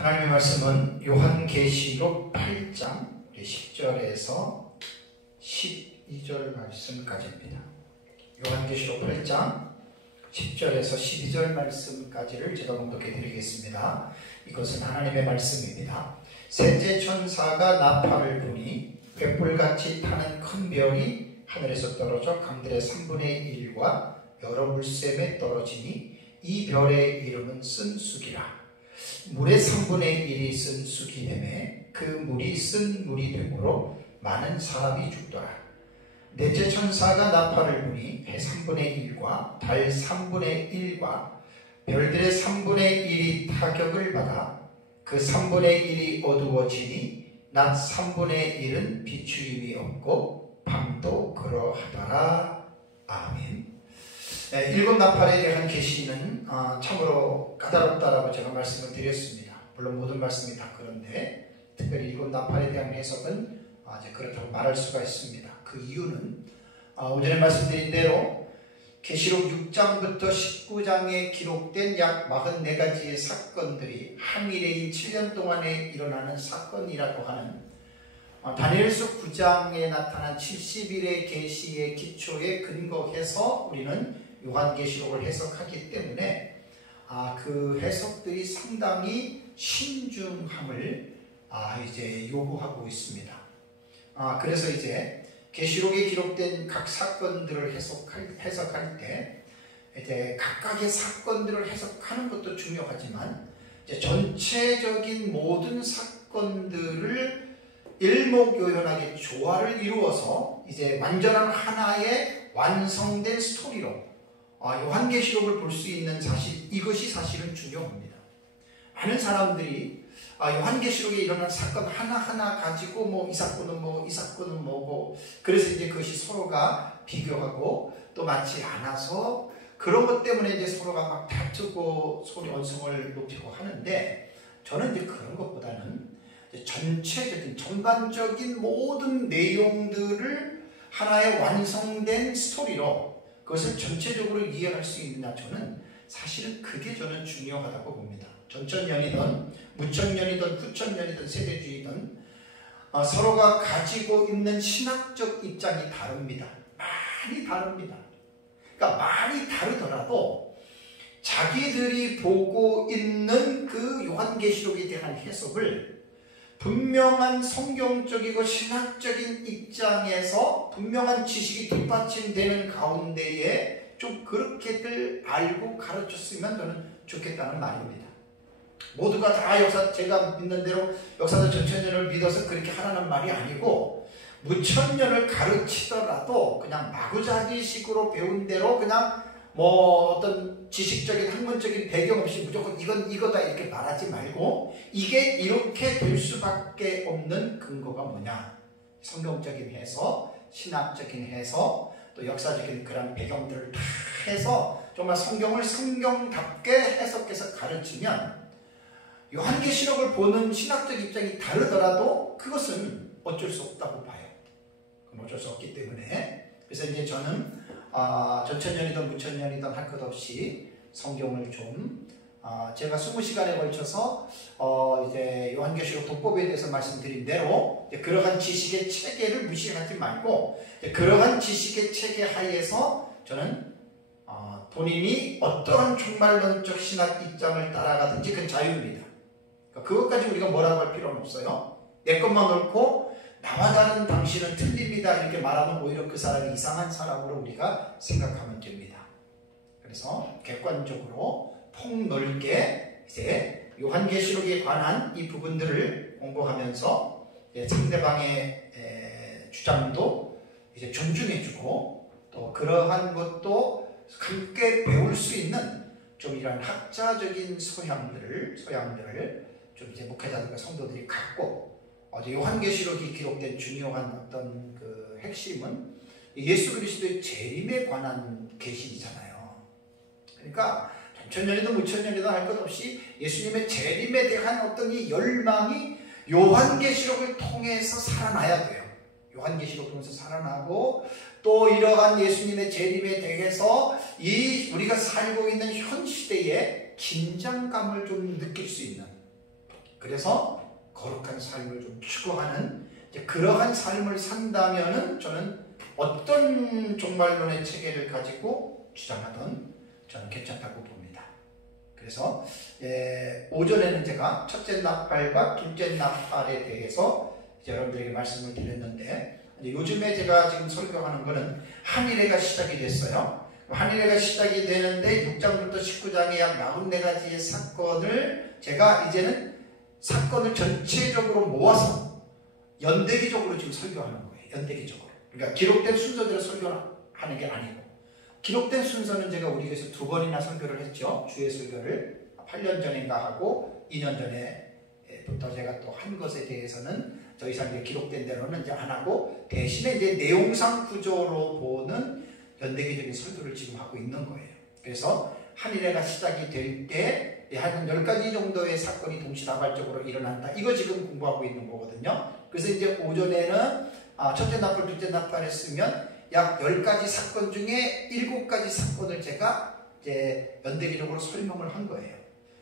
하나님의 말씀은 요한계시록 8장 10절에서 12절 말씀까지입니다. 요한계시록 8장 10절에서 12절 말씀까지를 제가 봉독해 드리겠습니다. 이것은 하나님의 말씀입니다. 셋째 천사가 나팔을 부니 횃불같이 타는 큰 별이 하늘에서 떨어져 강들의 3분의 1과 여러 물샘에 떨어지니 이 별의 이름은 쓴 쑥이라. 물의 3분의 1이 쓴 쑥이 되매 그 물이 쓴 물이 되므로 많은 사람이 죽더라. 넷째 천사가 나팔을 부니 해 3분의 1과 달 3분의 1과 별들의 3분의 1이 타격을 받아 그 3분의 1이 어두워지니 낮 3분의 1은 비추임이 없고 밤도 그러하더라. 아멘. 네, 일곱 나팔에 대한 계시는 참으로 까다롭다라고 제가 말씀을 드렸습니다. 물론 모든 말씀이 다 그런데 특별히 일곱 나팔에 대한 해석은 이제 그렇다고 말할 수가 있습니다. 그 이유는 오전에 말씀드린 대로 계시록 6장부터 19장에 기록된 약 44가지의 사건들이 한 일에 7년 동안에 일어나는 사건이라고 하는 다니엘서 9장에 나타난 70일의 계시의 기초에 근거해서 우리는 요한계시록을 해석하기 때문에 그 해석들이 상당히 신중함을 이제 요구하고 있습니다. 그래서 이제 계시록에 기록된 각 사건들을 해석할 때 이제 각각의 사건들을 해석하는 것도 중요하지만 이제 전체적인 모든 사건들을 일목요연하게 조화를 이루어서 이제 완전한 하나의 완성된 스토리로 요한계시록을 볼 수 있는 사실, 이것이 사실은 중요합니다. 많은 사람들이 요한계시록에 일어난 사건 하나하나 가지고 이 사건은 뭐고 이 사건은 뭐고 그래서 이제 그것이 서로가 비교하고 또 맞지 않아서 그런 것 때문에 이제 서로가 막 다투고 소리 언성을 높이고 하는데 저는 이제 그런 것보다는 이제 전체적인 전반적인 모든 내용들을 하나의 완성된 스토리로 그것을 전체적으로 이해할 수 있느냐, 저는 사실은 그게 저는 중요하다고 봅니다. 전천년이든 무천년이든 후천년이든 세대주의든 서로가 가지고 있는 신학적 입장이 다릅니다. 많이 다릅니다. 그러니까 많이 다르더라도 자기들이 보고 있는 그 요한계시록에 대한 해석을 분명한 성경적이고 신학적인 입장에서 분명한 지식이 뒷받침되는 가운데에 좀 그렇게들 알고 가르쳤으면 저는 좋겠다는 말입니다. 모두가 다 제가 믿는 대로 역사도 전천년을 믿어서 그렇게 하라는 말이 아니고 무천년을 가르치더라도 그냥 마구잡이식으로 배운 대로 그냥 어떤 지식적인 학문적인 배경 없이 무조건 이건 이거다 이렇게 말하지 말고 이게 이렇게 될 수밖에 없는 근거가 뭐냐, 성경적인 해석, 신학적인 해석, 또 역사적인 그런 배경들을 다 해서 정말 성경을 성경답게 해석해서 가르치면 요한계시록을 보는 신학적 입장이 다르더라도 그것은 어쩔 수 없다고 봐요. 그럼 어쩔 수 없기 때문에 그래서 이제 저는 전천년이든 무천년이든 할 것 없이 성경을 좀 제가 20시간에 걸쳐서 이제 요한계시록 독법에 대해서 말씀드린 대로 그러한 지식의 체계를 무시하지 말고 그러한 지식의 체계 하에서 저는 본인이 어떠한 종말론적 신학 입장을 따라가든지 그건 자유입니다. 그것까지 우리가 뭐라고 할 필요는 없어요. 내 것만 옳고 나와 다른 당신은 틀립니다 이렇게 말하면 오히려 그 사람이 이상한 사람으로 우리가 생각하면 됩니다. 그래서 객관적으로 폭넓게 이제 요한계시록에 관한 이 부분들을 공부하면서 상대방의 주장도 이제 존중해주고 또 그러한 것도 함께 배울 수 있는 좀 이런 학자적인 소양들을 좀 이제 목회자들과 성도들이 갖고 요한계시록이 기록된 중요한 어떤 그 핵심은 예수 그리스도의 재림에 관한 계시잖아요. 그러니까 전천년이든 무천년이든 할 것 없이 예수님의 재림에 대한 어떤 이 열망이 요한계시록을 통해서 살아나야 돼요. 요한계시록을 통해서 살아나고 또 이러한 예수님의 재림에 대해서 우리가 살고 있는 현 시대에 긴장감을 좀 느낄 수 있는 그래서 거룩한 삶을 좀 추구하는 이제 그러한 삶을 산다면은 저는 어떤 종말론의 체계를 가지고 주장하던 저는 괜찮다고 봅니다. 그래서 오전에는 제가 첫째 나팔과 둘째 나팔에 대해서 여러분들에게 말씀을 드렸는데, 요즘에 제가 지금 설교하는 거는 한일회가 시작이 됐어요. 한일회가 시작이 되는데 6장부터 19장에 약 44가지의 사건을 제가 이제는 사건을 전체적으로 모아서 연대기적으로 지금 설교하는 거예요. 연대기적으로. 그러니까 기록된 순서대로 설교하는 게 아니고, 기록된 순서는 제가 우리 교회에서 2번이나 설교를 했죠. 주의 설교를 8년 전인가 하고 2년 전에부터 제가 또 한 것에 대해서는 더 이상 이제 기록된 대로는 이제 안 하고, 대신에 이제 내용상 구조로 보는 연대기적인 설교를 지금 하고 있는 거예요. 그래서 한일회가 시작이 될 때 한 10가지 정도의 사건이 동시다발적으로 일어난다. 이거 지금 공부하고 있는 거거든요. 그래서 이제 오전에는 첫째 나팔, 둘째 나팔 했으면 약 10가지 사건 중에 7가지 사건을 제가 이제 연대기적으로 설명을 한 거예요.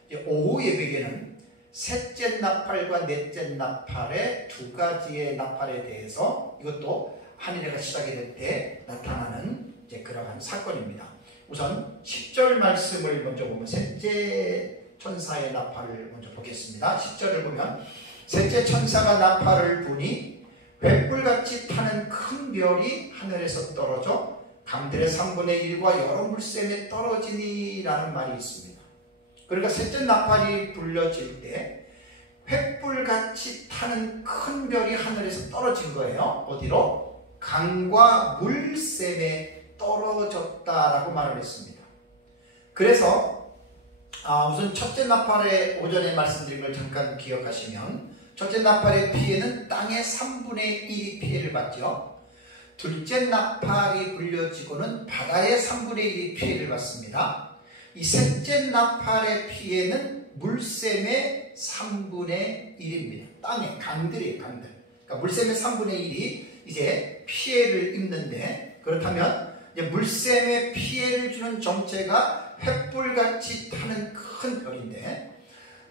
이제 오후 예배에는 셋째 나팔과 넷째 나팔의 2가지의 나팔에 대해서, 이것도 한일회가 시작이 될 때 나타나는 이제 그러한 사건입니다. 우선 10절 말씀을 먼저 보면 셋째 천사의 나팔을 먼저 보겠습니다. 10절을 보면 셋째 천사가 나팔을 부니 횃불같이 타는 큰 별이 하늘에서 떨어져 강들의 3분의 1과 여러 물샘에 떨어지니라는 말이 있습니다. 그러니까 셋째 나팔이 불려질 때 횃불같이 타는 큰 별이 하늘에서 떨어진 거예요. 어디로? 강과 물샘에 떨어졌다라고 말을 했습니다. 그래서 우선 첫째 나팔의 오전에 말씀드린 걸 잠깐 기억하시면, 첫째 나팔의 피해는 땅의 3분의 1이 피해를 받죠. 둘째 나팔이 불려지고는 바다의 3분의 1이 피해를 받습니다. 이 셋째 나팔의 피해는 물샘의 3분의 1입니다. 땅의 강들이에요, 강들. 그러니까 물샘의 3분의 1이 이제 피해를 입는데, 그렇다면 이제 물샘에 피해를 주는 정체가 횃불같이 타는 큰 별인데,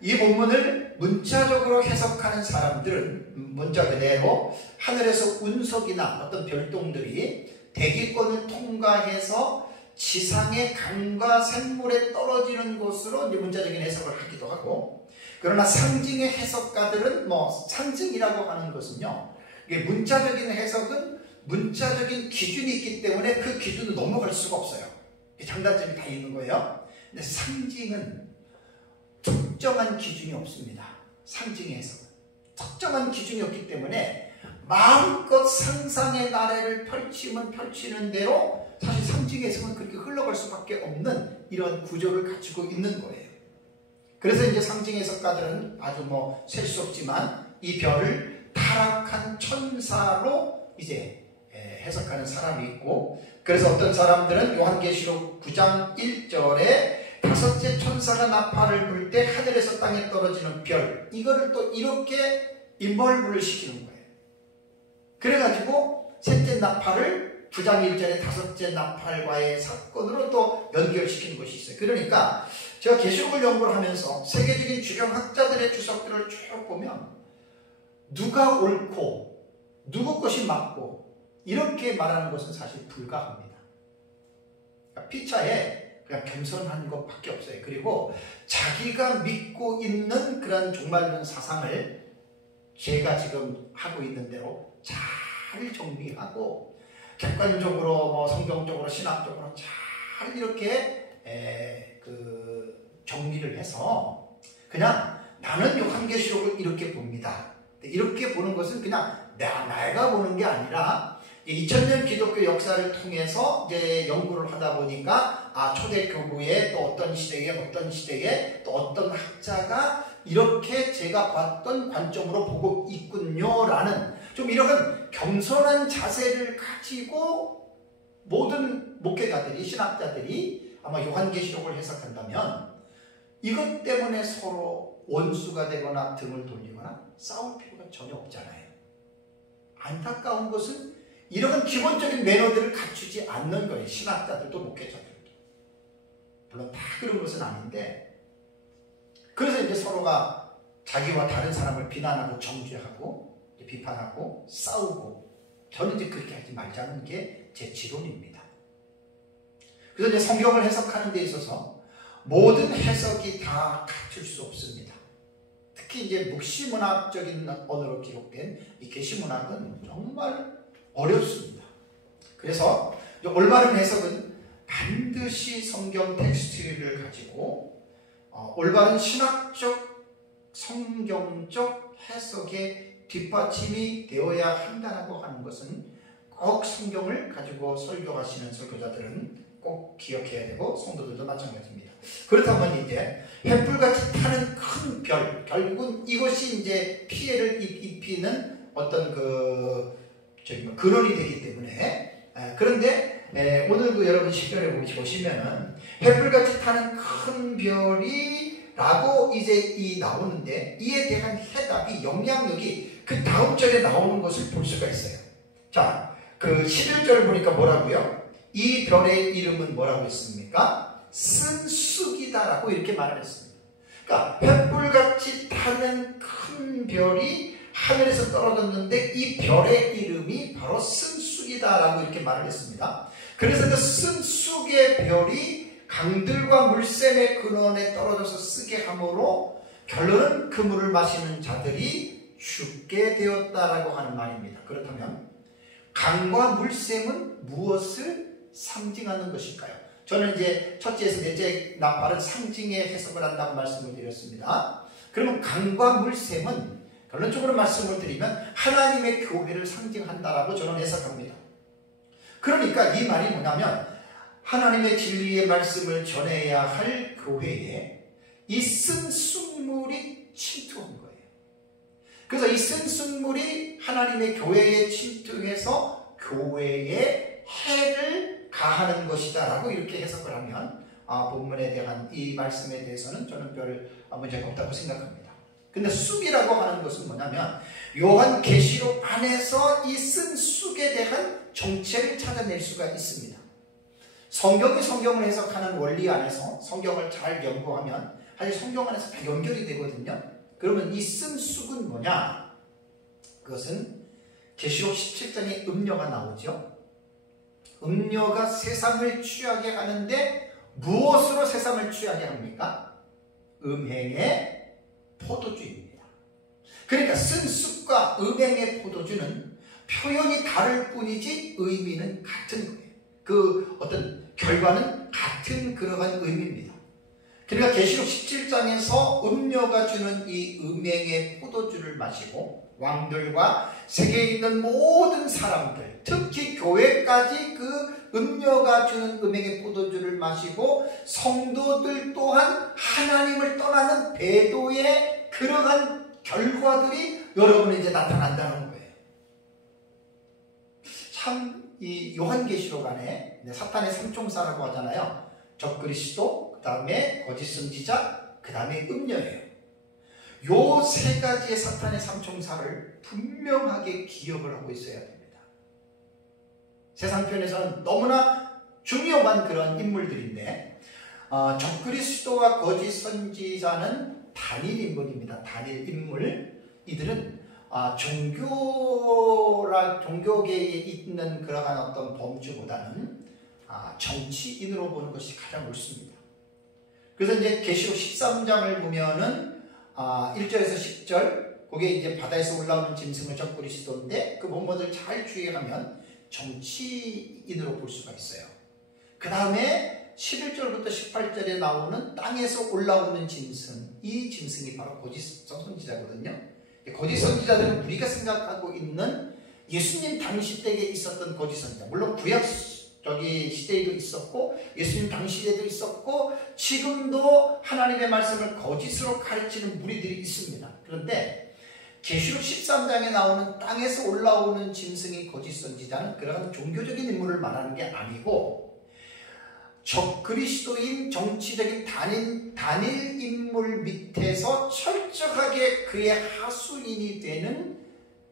이 본문을 문자적으로 해석하는 사람들은 문자 그대로 하늘에서 운석이나 어떤 별똥들이 대기권을 통과해서 지상의 강과 샘물에 떨어지는 곳으로 이제 문자적인 해석을 하기도 하고, 그러나 상징의 해석가들은 상징이라고 하는 것은요, 이게 문자적인 해석은 문자적인 기준이 있기 때문에 그 기준을 넘어갈 수가 없어요. 장단점이 다 있는 거예요. 근데 상징은 특정한 기준이 없습니다. 상징의 해석은 특정한 기준이 없기 때문에 마음껏 상상의 나래를 펼치면 펼치는 대로 사실 상징의 해석은 그렇게 흘러갈 수밖에 없는 이런 구조를 가지고 있는 거예요. 그래서 이제 상징 해석가들은 아주 셀 수 없지만 이 별을 타락한 천사로 이제 해석하는 사람이 있고, 그래서 어떤 사람들은 요한계시록 9장 1절에 5째 천사가 나팔을 불 때 하늘에서 땅에 떨어지는 별, 이거를 또 이렇게 인벌브를 시키는 거예요. 그래가지고 셋째 나팔을 9장 1절에 5째 나팔과의 사건으로 또 연결시키는 것이 있어요. 그러니까 제가 계시록을 연구를 하면서 세계적인 주경학자들의 주석들을 쭉 보면 누가 옳고 누구 것이 맞고 이렇게 말하는 것은 사실 불가합니다. 그러니까 피차에 그냥 겸손한 것밖에 없어요. 그리고 자기가 믿고 있는 그런 종말론 사상을 제가 지금 하고 있는 대로 잘 정리하고 객관적으로 성경적으로 신학적으로 잘 이렇게 정리를 해서 그냥 나는 요한계시록을 이렇게 봅니다. 이렇게 보는 것은 그냥 내가 보는 게 아니라 2000년 기독교 역사를 통해서 이제 연구를 하다 보니까 초대교구의 또 어떤 시대에 또 어떤 학자가 이렇게 제가 봤던 관점으로 보고 있군요라는 좀 이런 겸손한 자세를 가지고 모든 목회자들이, 신학자들이 아마 요한계시록을 해석한다면 이것 때문에 서로 원수가 되거나 등을 돌리거나 싸울 필요가 전혀 없잖아요. 안타까운 것은 이런 기본적인 매너들을 갖추지 않는 거예요. 신학자들도 목회자들도. 물론 다 그런 것은 아닌데, 그래서 이제 서로가 자기와 다른 사람을 비난하고 정죄하고 비판하고 싸우고, 저는 이제 그렇게 하지 말자는 게 제 지론입니다. 그래서 이제 성경을 해석하는 데 있어서 모든 해석이 다 갖출 수 없습니다. 특히 이제 묵시문학적인 언어로 기록된 이 계시문학은 정말 어렵습니다. 그래서 올바른 해석은 반드시 성경 텍스트를 가지고 올바른 신학적, 성경적 해석의 뒷받침이 되어야 한다고 하는 것은 꼭 성경을 가지고 설교하시는 설교자들은 꼭 기억해야 되고, 성도들도 마찬가지입니다. 그렇다면 이제 횃불같이 타는 큰 별, 결국은 이것이 이제 피해를 입히는 어떤 근원이 되기 때문에, 그런데 오늘 여러분 10절에 보시면은 횃불같이 타는 큰 별이 라고 이제 나오는데, 이에 대한 해답이, 영향력이 그 다음 절에 나오는 것을 볼 수가 있어요. 자, 그 11절을 보니까 뭐라고요? 이 별의 이름은 뭐라고 했습니까? 쓴쑥이다라고 이렇게 말을 했습니다. 그러니까 횃불같이 타는 큰 별이 하늘에서 떨어졌는데 이 별의 이름이 바로 쓴쑥이다라고 이렇게 말을 했습니다. 그래서 그 쓴쑥의 별이 강들과 물샘의 근원에 떨어져서 쓰게 함으로 결론은 그 물을 마시는 자들이 죽게 되었다라고 하는 말입니다. 그렇다면 강과 물샘은 무엇을 상징하는 것일까요? 저는 이제 첫째에서 넷째 나팔은 상징의 해석을 한다고 말씀을 드렸습니다. 그러면 강과 물샘은 결론적으로 말씀을 드리면 하나님의 교회를 상징한다라고 저는 해석합니다. 그러니까 이 말이 뭐냐면 하나님의 진리의 말씀을 전해야 할 교회에 이 쓴쑥물이 침투한 거예요. 그래서 이 쓴쑥물이 하나님의 교회에 침투해서 교회에 해를 가하는 것이다 라고 이렇게 해석을 하면 본문에 대한 이 말씀에 대해서는 저는 별 문제가 없다고 생각합니다. 근데 쑥이라고 하는 것은 뭐냐면 요한계시록 안에서 이 쓴 쑥에 대한 정체를 찾아낼 수가 있습니다. 성경이 성경을 해석하는 원리 안에서 성경을 잘 연구하면 사실 성경 안에서 다 연결이 되거든요. 그러면 이 쓴 쑥은 뭐냐? 그것은 계시록 17장에 음녀가 나오죠. 음녀가 세상을 취하게 하는데 무엇으로 세상을 취하게 합니까? 음행의 포도주입니다. 그러니까 쓴 쑥과 음행의 포도주는 표현이 다를 뿐이지 의미는 같은 거예요. 그 어떤 결과는 같은 그러한 의미입니다. 그러니까 계시록 17장에서 음녀가 주는 이 음행의 포도주를 마시고 왕들과 세계에 있는 모든 사람들, 특히 교회까지 그 음녀가 주는 음행의 포도주를 마시고 성도들 또한 하나님을 떠나는 배도의 그러한 결과들이 여러분에 이제 나타난다는 거예요. 참 이 요한계시록 안에 사탄의 삼총사라고 하잖아요. 적그리스도, 그 다음에 거짓 선지자, 그 다음에 음녀예요. 요 세 가지의 사탄의 삼총사를 분명하게 기억을 하고 있어야 됩니다. 세상 편에서는 너무나 중요한 그런 인물들인데 적그리스도와 거짓 선지자는 단일 인물입니다. 단일 인물. 이들은 종교계에 있는 그러한 어떤 범주보다는 정치인으로 보는 것이 가장 옳습니다. 그래서 이제 계시록 13장을 보면은 1절에서 10절, 그게 이제 바다에서 올라오는 짐승은 적그리스도인데 그 본문을 잘 주의하면 정치인으로 볼 수가 있어요. 그 다음에 11절부터 18절에 나오는 땅에서 올라오는 짐승, 이 짐승이 바로 거짓 선지자거든요. 거짓 선지자들은 우리가 생각하고 있는 예수님 당시 때에 있었던 거짓 선지자, 물론 구약 시대에도 있었고 예수님 당시 때도 있었고 지금도 하나님의 말씀을 거짓으로 가르치는 무리들이 있습니다. 그런데 계시록 13장에 나오는 땅에서 올라오는 짐승이 거짓 선지자는 그런 종교적인 인물을 말하는 게 아니고 적그리스도인 정치적인 단일 인물 밑에서 철저하게 그의 하수인이 되는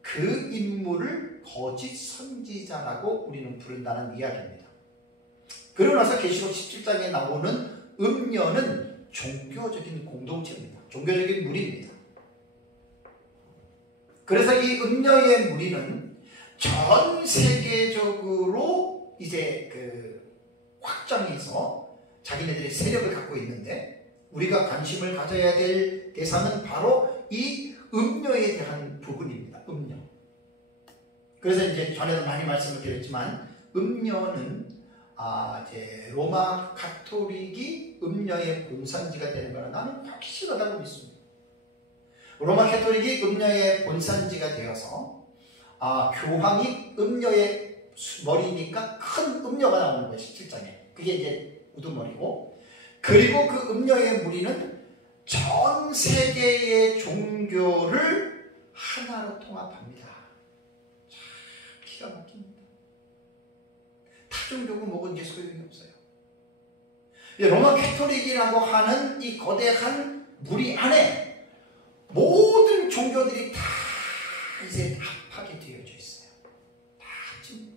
그 인물을 거짓 선지자라고 우리는 부른다는 이야기입니다. 그러고 나서 계시록 17장에 나오는 음녀는 종교적인 공동체입니다. 종교적인 무리입니다. 그래서 이 음녀의 무리는 전 세계적으로 이제 확장해서 자기네들의 세력을 갖고 있는데, 우리가 관심을 가져야 될 대상은 바로 이 음녀에 대한 부분입니다. 음녀. 그래서 이제 전에도 많이 말씀을 드렸지만, 음녀는 이제 로마 가톨릭이 음녀의 본산지가 되는 거는 나는 확실하다고 믿습니다. 로마 가톨릭이 음녀의 본산지가 되어서 교황이 음녀의 머리니까 큰 음녀가 나오는 거예요. 17장에. 그게 이제 우두머리고, 그리고 그 음녀의 무리는 전 세계의 종교를 하나로 통합합니다. 참 기가 막힙니다. 타종교고 뭐고 이제 소용이 없어요. 로마 가톨릭이라고 하는 이 거대한 무리 안에 모든 종교들이 다 이제 합하게 되어져 있어요. 다 합칩니다.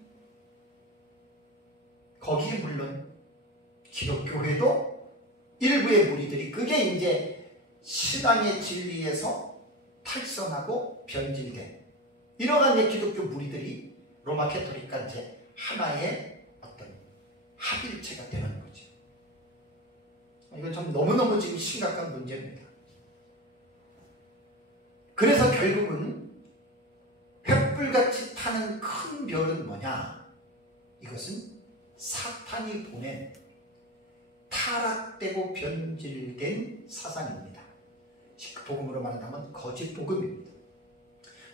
거기에 물론 기독교회도 일부의 무리들이, 그게 이제 신앙의 진리에서 탈선하고 변질된 이러한 기독교 무리들이 로마 가톨릭과 이제 하나의 어떤 합일체가 되는 거죠. 이건 참 너무너무 지금 심각한 문제입니다. 그래서 결국은 횃불같이 타는 큰 별은 뭐냐? 이것은 사탄이 보낸 타락되고 변질된 사상입니다. 복음으로 말한다면 거짓 복음입니다.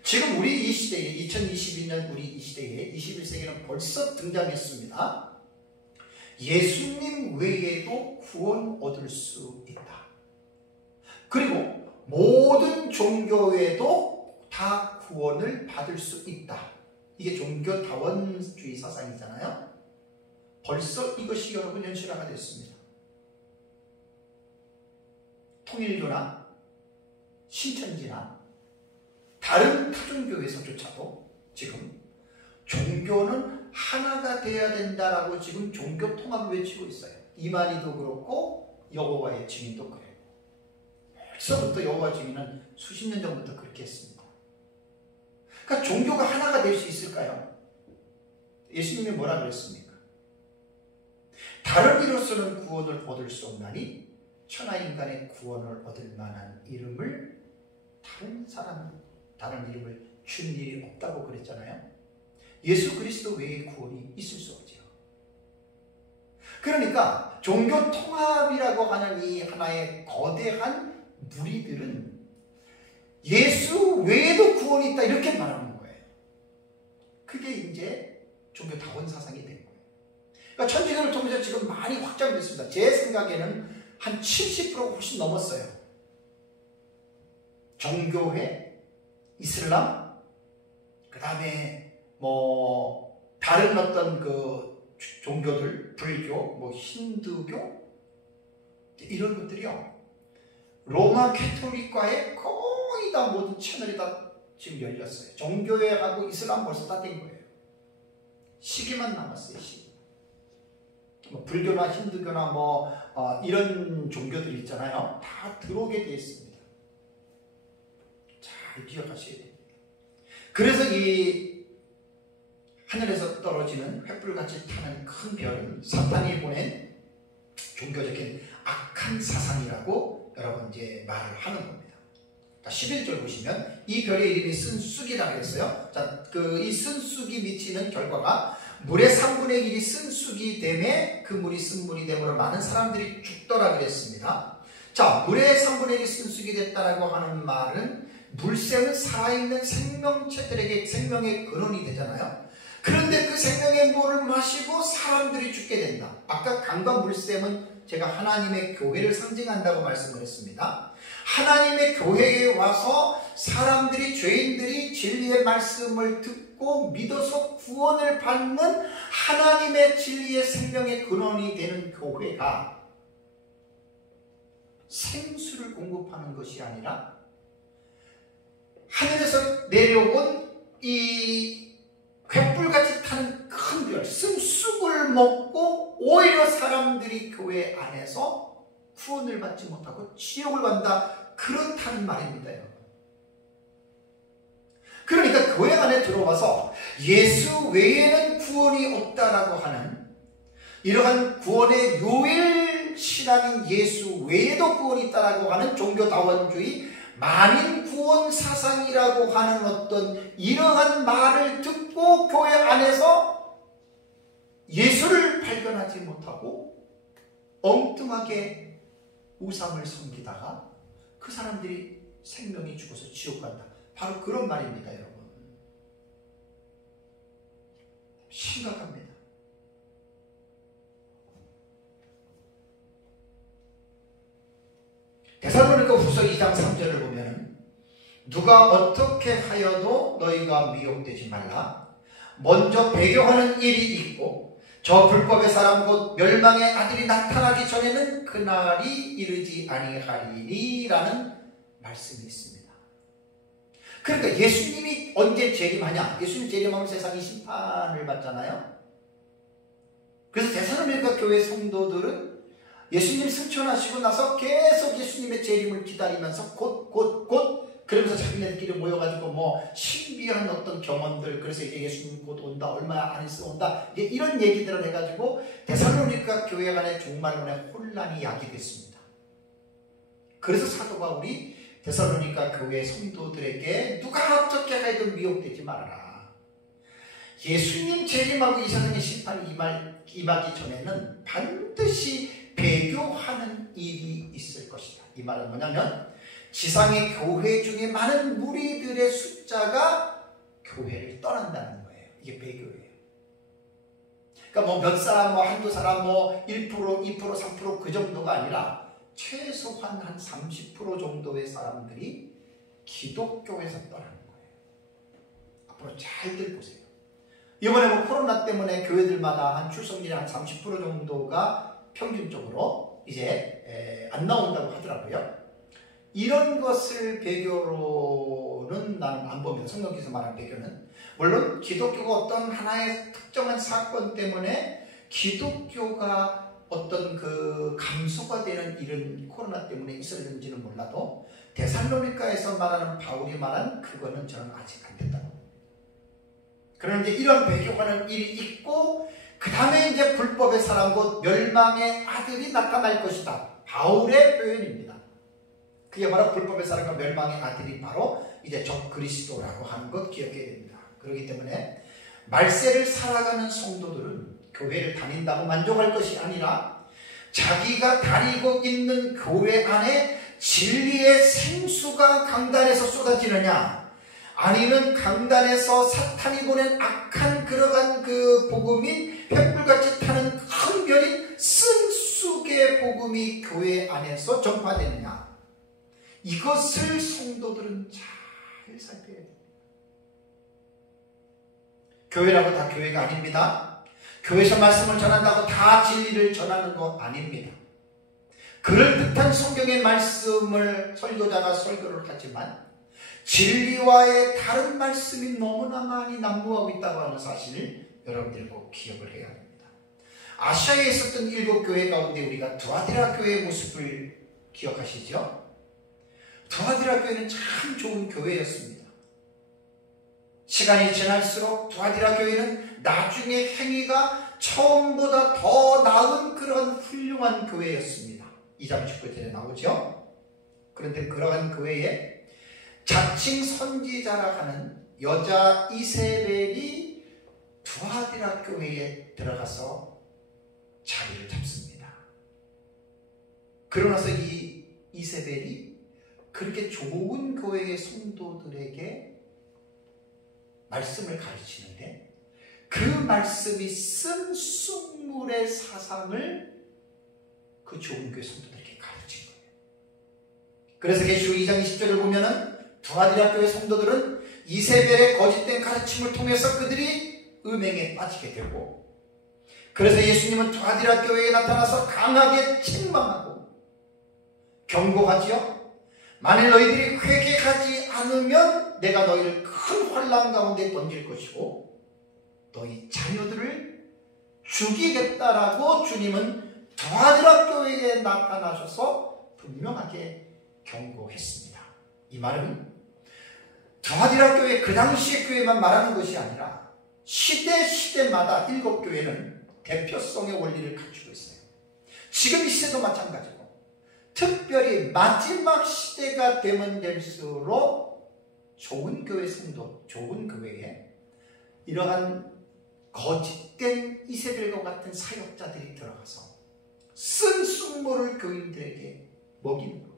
지금 우리 이 시대에, 2022년 우리 이 시대에 21세기는 벌써 등장했습니다. 예수님 외에도 구원 얻을 수 있다. 그리고 모든 종교에도 다 구원을 받을 수 있다. 이게 종교다원주의 사상이잖아요. 벌써 이것이 여러분 현실화가 됐습니다. 통일교나 신천지나 다른 타종교에서조차도 지금 종교는 하나가 돼야 된다라고 지금 종교 통합을 외치고 있어요. 이만희도 그렇고 여호와의 증인도 그래요. 벌써부터 여호와 증인은 수십 년 전부터 그렇게 했습니다. 그러니까 종교가 하나가 될 수 있을까요? 예수님이 뭐라 그랬습니까? 다른 이로서는 구원을 얻을 수 없나니 천하 인간의 구원을 얻을 만한 이름을 다른 이름을 준 일이 없다고 그랬잖아요. 예수 그리스도 외에 구원이 있을 수 없죠. 그러니까 종교 통합이라고 하는 이 하나의 거대한 무리들은 예수 외에도 구원이 있다 이렇게 말하는 거예요. 그게 이제 종교다원 사상이 된 거예요. 그러니까 천주교를 통해서 지금 많이 확장됐습니다. 제 생각에는 한 70% 훨씬 넘었어요. 정교회, 이슬람, 그 다음에 다른 어떤 종교들, 불교, 힌두교 이런 것들이요. 로마 가톨릭과의 거의 다 모든 채널이 다 지금 열렸어요. 정교회하고 이슬람 벌써 다 된 거예요. 시기만 남았어요. 시기. 불교나 힌두교나 이런 종교들이 있잖아요. 다 들어오게 되어 있습니다. 잘 기억하셔야 됩니다. 그래서 이 하늘에서 떨어지는 횃불같이 타는 큰 별은 사탄이 보낸 종교적인 악한 사상이라고 여러분 이제 말을 하는 겁니다. 11절 보시면 이 별의 이름이 쓴쑥이라고 했어요. 자, 이 쓴쑥이 미치는 결과가 물의 3분의 1이 쓴쑥이 되매 그 물이 쓴물이 되므로 많은 사람들이 죽더라 그랬습니다. 자, 물의 3분의 1이 쓴쑥이 됐다라고 하는 말은 물샘은 살아있는 생명체들에게 생명의 근원이 되잖아요. 그런데 그 생명의 물을 마시고 사람들이 죽게 된다. 아까 강과 물샘은 제가 하나님의 교회를 상징한다고 말씀을 했습니다. 하나님의 교회에 와서 사람들이, 죄인들이 진리의 말씀을 듣고 믿어서 구원을 받는 하나님의 진리의 생명의 근원이 되는 교회가 생수를 공급하는 것이 아니라 하늘에서 내려온 이 횃불같이 타는 큰 별, 쓴쑥을 먹고 오히려 사람들이 교회 안에서 구원을 받지 못하고 지옥을 간다. 그렇다는 말입니다. 여러분. 교회 안에 들어와서 예수 외에는 구원이 없다라고 하는 이러한 구원의 요일 신앙인 예수 외에도 구원이 있다라고 하는 종교다원주의 만인 구원 사상이라고 하는 어떤 이러한 말을 듣고 교회 안에서 예수를 발견하지 못하고 엉뚱하게 우상을 섬기다가 그 사람들이 생명이 죽어서 지옥 간다. 바로 그런 말입니다, 여러분. 심각합니다. 데살로니가 후서 2장 3절을 보면 누가 어떻게 하여도 너희가 미혹되지 말라. 먼저 배교하는 일이 있고 저 불법의 사람 곧 멸망의 아들이 나타나기 전에는 그날이 이르지 아니하리니 라는 말씀이 있습니다. 그러니까 예수님이 언제 재림하냐? 예수님 재림하면 세상이 심판을 받잖아요. 그래서 데살로니가 교회 성도들은 예수님 승천하시고 나서 계속 예수님의 재림을 기다리면서 곧 그러면서 자기네들끼리 모여가지고 뭐 신비한 어떤 경험들, 그래서 이제 예수님 곧 온다, 얼마 안 있어 온다, 이제 이런 얘기들을 해가지고 데살로니가 교회 간의 종말론의 혼란이 야기됐습니다. 그래서 사도 바울이 데살로니가 교회 성도들에게 누가 어떻게 하여든 미혹되지 말아라. 예수님 재림하고 이 세상의 심판이 임하기 전에는 반드시 배교하는 일이 있을 것이다. 이 말은 뭐냐면 지상의 교회 중에 많은 무리들의 숫자가 교회를 떠난다는 거예요. 이게 배교예요. 그러니까 뭐 몇 사람, 뭐 한두 사람, 뭐 1%, 2%, 3% 그 정도가 아니라 최소한 한 30% 정도의 사람들이 기독교에서 떠나는 거예요. 앞으로 잘들 보세요. 이번에 뭐 코로나 때문에 교회들마다 한 출석률이 한 30% 정도가 평균적으로 이제 안 나온다고 하더라고요. 이런 것을 배교로는 나는 안 봅니다. 성경에서 말하는 배교는. 물론 기독교가 어떤 하나의 특정한 사건 때문에 기독교가 어떤 그 감소가 되는 이런 코로나 때문에 있었는지는 몰라도 데살로니가에서 말하는 바울이 말한 그거는 저는 아직 안 됐다고 봅니다. 그런데 이런 배교하는 일이 있고 그 다음에 이제 불법의 사람 곧 멸망의 아들이 나타날 것이다. 바울의 표현입니다. 그게 바로 불법의 사람과 멸망의 아들이 바로 이제 적 그리스도라고 하는 것 기억해야 됩니다. 그렇기 때문에 말세를 살아가는 성도들은 교회를 다닌다고 만족할 것이 아니라 자기가 다니고 있는 교회 안에 진리의 생수가 강단에서 쏟아지느냐, 아니면 강단에서 사탄이 보낸 악한 그러한 그 복음이 횃불같이 타는 큰 별인 쓴쑥의 복음이 교회 안에서 전파되느냐, 이것을 성도들은 잘 살펴야 됩니다. 교회라고 다 교회가 아닙니다. 교회에서 말씀을 전한다고 다 진리를 전하는 거 아닙니다. 그럴듯한 성경의 말씀을 설교자가 설교를 하지만 진리와의 다른 말씀이 너무나 많이 난무하고 있다고 하는 사실을 여러분들이 꼭 기억을 해야 합니다. 아시아에 있었던 7교회 가운데 우리가 두아디라 교회의 모습을 기억하시죠? 두아디라 교회는 참 좋은 교회였습니다. 시간이 지날수록 두아디라 교회는 나중에 행위가 처음보다 더 나은 그런 훌륭한 교회였습니다. 2장 19절에 나오죠. 그런데 그러한 교회에 자칭 선지자라 하는 여자 이세벨이 두아디라 교회에 들어가서 자리를 잡습니다. 그러나서 이 이세벨이 그렇게 좋은 교회의 성도들에게 말씀을 가르치는데 그 말씀이 쓴 쑥물의 사상을 그 좋은 교회 성도들에게 가르친 거예요. 그래서 계시록 2장 20절을 보면은 두아디라 교회 성도들은 이세벨의 거짓된 가르침을 통해서 그들이 음행에 빠지게 되고, 그래서 예수님은 두아디라 교회에 나타나서 강하게 책망하고 경고하지요. 만일 너희들이 회개하지 않으면 내가 너희를 큰 환난 가운데 던질 것이고 너희 자녀들을 죽이겠다라고 주님은 두아디라 교회에 나타나셔서 분명하게 경고했습니다. 이 말은 두마디라 교회 그 당시의 교회만 말하는 것이 아니라 시대마다 7교회는 대표성의 원리를 갖추고 있어요. 지금 이 시대도 마찬가지고 특별히 마지막 시대가 되면 될수록 좋은 교회 성도, 좋은 교회에 이러한 거짓된 이세벨과 같은 사역자들이 들어가서 쓴 쑥물을 교인들에게 먹이는 거예요.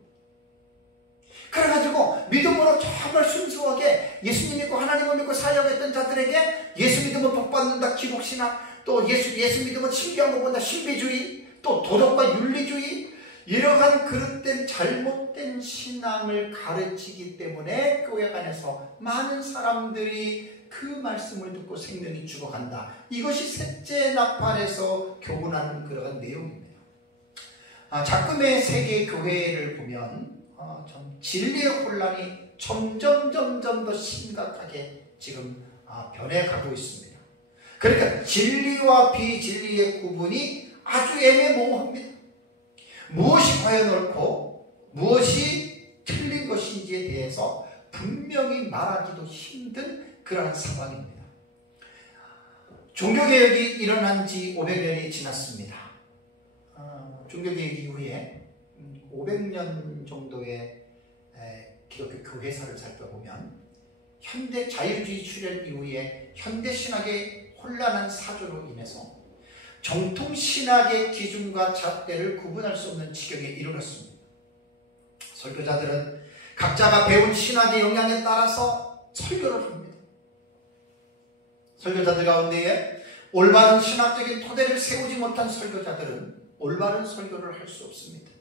그래가지고 믿음으로 정말 순수하게 예수님 믿고 하나님을 믿고 사역했던 자들에게 예수 믿으면 복받는다 기복신학, 또 예수 믿으면 신비한 거 본다 신비주의, 또 도덕과 윤리주의, 이러한 그릇된 잘못된 신앙을 가르치기 때문에 교회 안에서 많은 사람들이 그 말씀을 듣고 생명이 죽어간다. 이것이 셋째 나팔에서 교훈하는 그러한 내용입니다. 작금의 세계 교회를 보면 좀 진리의 혼란이 점점 더 심각하게 지금 변해가고 있습니다. 그러니까 진리와 비진리의 구분이 아주 애매모호합니다. 무엇이 과연 옳고 무엇이 틀린 것인지에 대해서 분명히 말하기도 힘든 그러한 상황입니다. 종교개혁이 일어난 지 500년이 지났습니다. 종교개혁 이후에 500년 정도의 기독교 교회사를 살펴보면 현대 자유주의 출현 이후에 현대신학의 혼란한 사조로 인해서 정통신학의 기준과 잣대를 구분할 수 없는 지경에 이르렀습니다. 설교자들은 각자가 배운 신학의 영향에 따라서 설교를 합니다. 설교자들 가운데에 올바른 신학적인 토대를 세우지 못한 설교자들은 올바른 설교를 할 수 없습니다.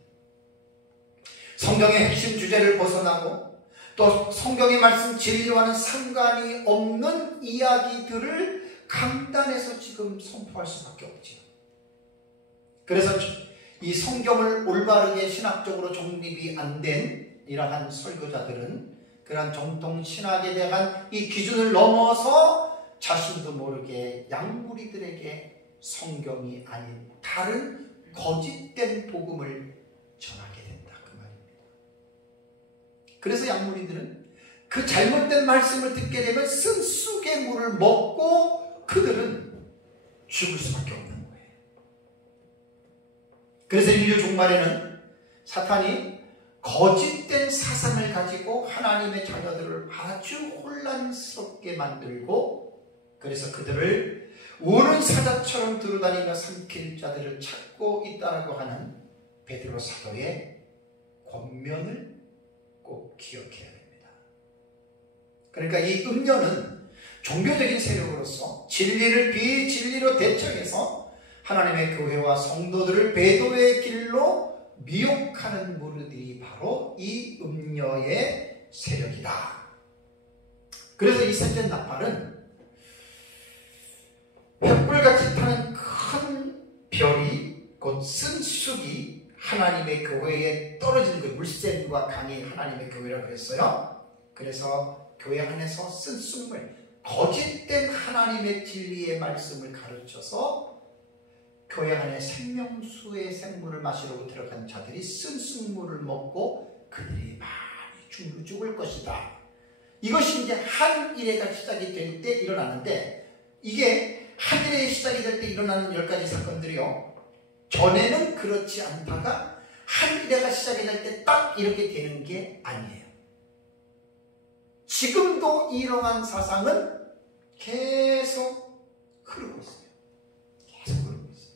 성경의 핵심 주제를 벗어나고 또 성경의 말씀 진리와는 상관이 없는 이야기들을 강단에서 지금 선포할 수밖에 없지요. 그래서 이 성경을 올바르게 신학적으로 정립이 안 된 이러한 설교자들은 그러한 정통 신학에 대한 이 기준을 넘어서 자신도 모르게 양무리들에게 성경이 아닌 다른 거짓된 복음을 전하게 된다 그 말입니다. 그래서 양무리들은 그 잘못된 말씀을 듣게 되면 쓴 쑥의 물을 먹고 그들은 죽을 수밖에 없는 거예요. 그래서 인류 종말에는 사탄이 거짓된 사상을 가지고 하나님의 자녀들을 아주 혼란스럽게 만들고 그래서 그들을 우는 사자처럼 두루다니며 삼킬 자들을 찾고 있다고 하는 베드로 사도의 권면을 꼭 기억해야 됩니다. 그러니까 이 음료는 종교적인 세력으로서 진리를 비진리로 대적해서 하나님의 교회와 성도들을 배도의 길로 미혹하는 무리들이 바로 이 음녀의 세력이다. 그래서 이 셋째 나팔은 횃불같이 타는 큰 별이 곧 쓴 쑥이 하나님의 교회에 떨어지는 그 물샘과 강이 하나님의 교회라고 그랬어요. 그래서 교회 안에서 쓴 쑥물 거짓된 하나님의 진리의 말씀을 가르쳐서 교회 안에 생명수의 생물을 마시려고 들어간 자들이 쓴 쑥물을 먹고 그들이 많이 죽을 것이다. 이것이 이제 한 일회가 시작이 될 때 일어나는데 이게 한 일회의 시작이 될 때 일어나는 10가지 사건들이요. 전에는 그렇지 않다가 한 일회가 시작이 될 때 딱 이렇게 되는 게 아니에요. 지금도 이러한 사상은 계속 흐르고 있어요. 계속 흐르고 있어요.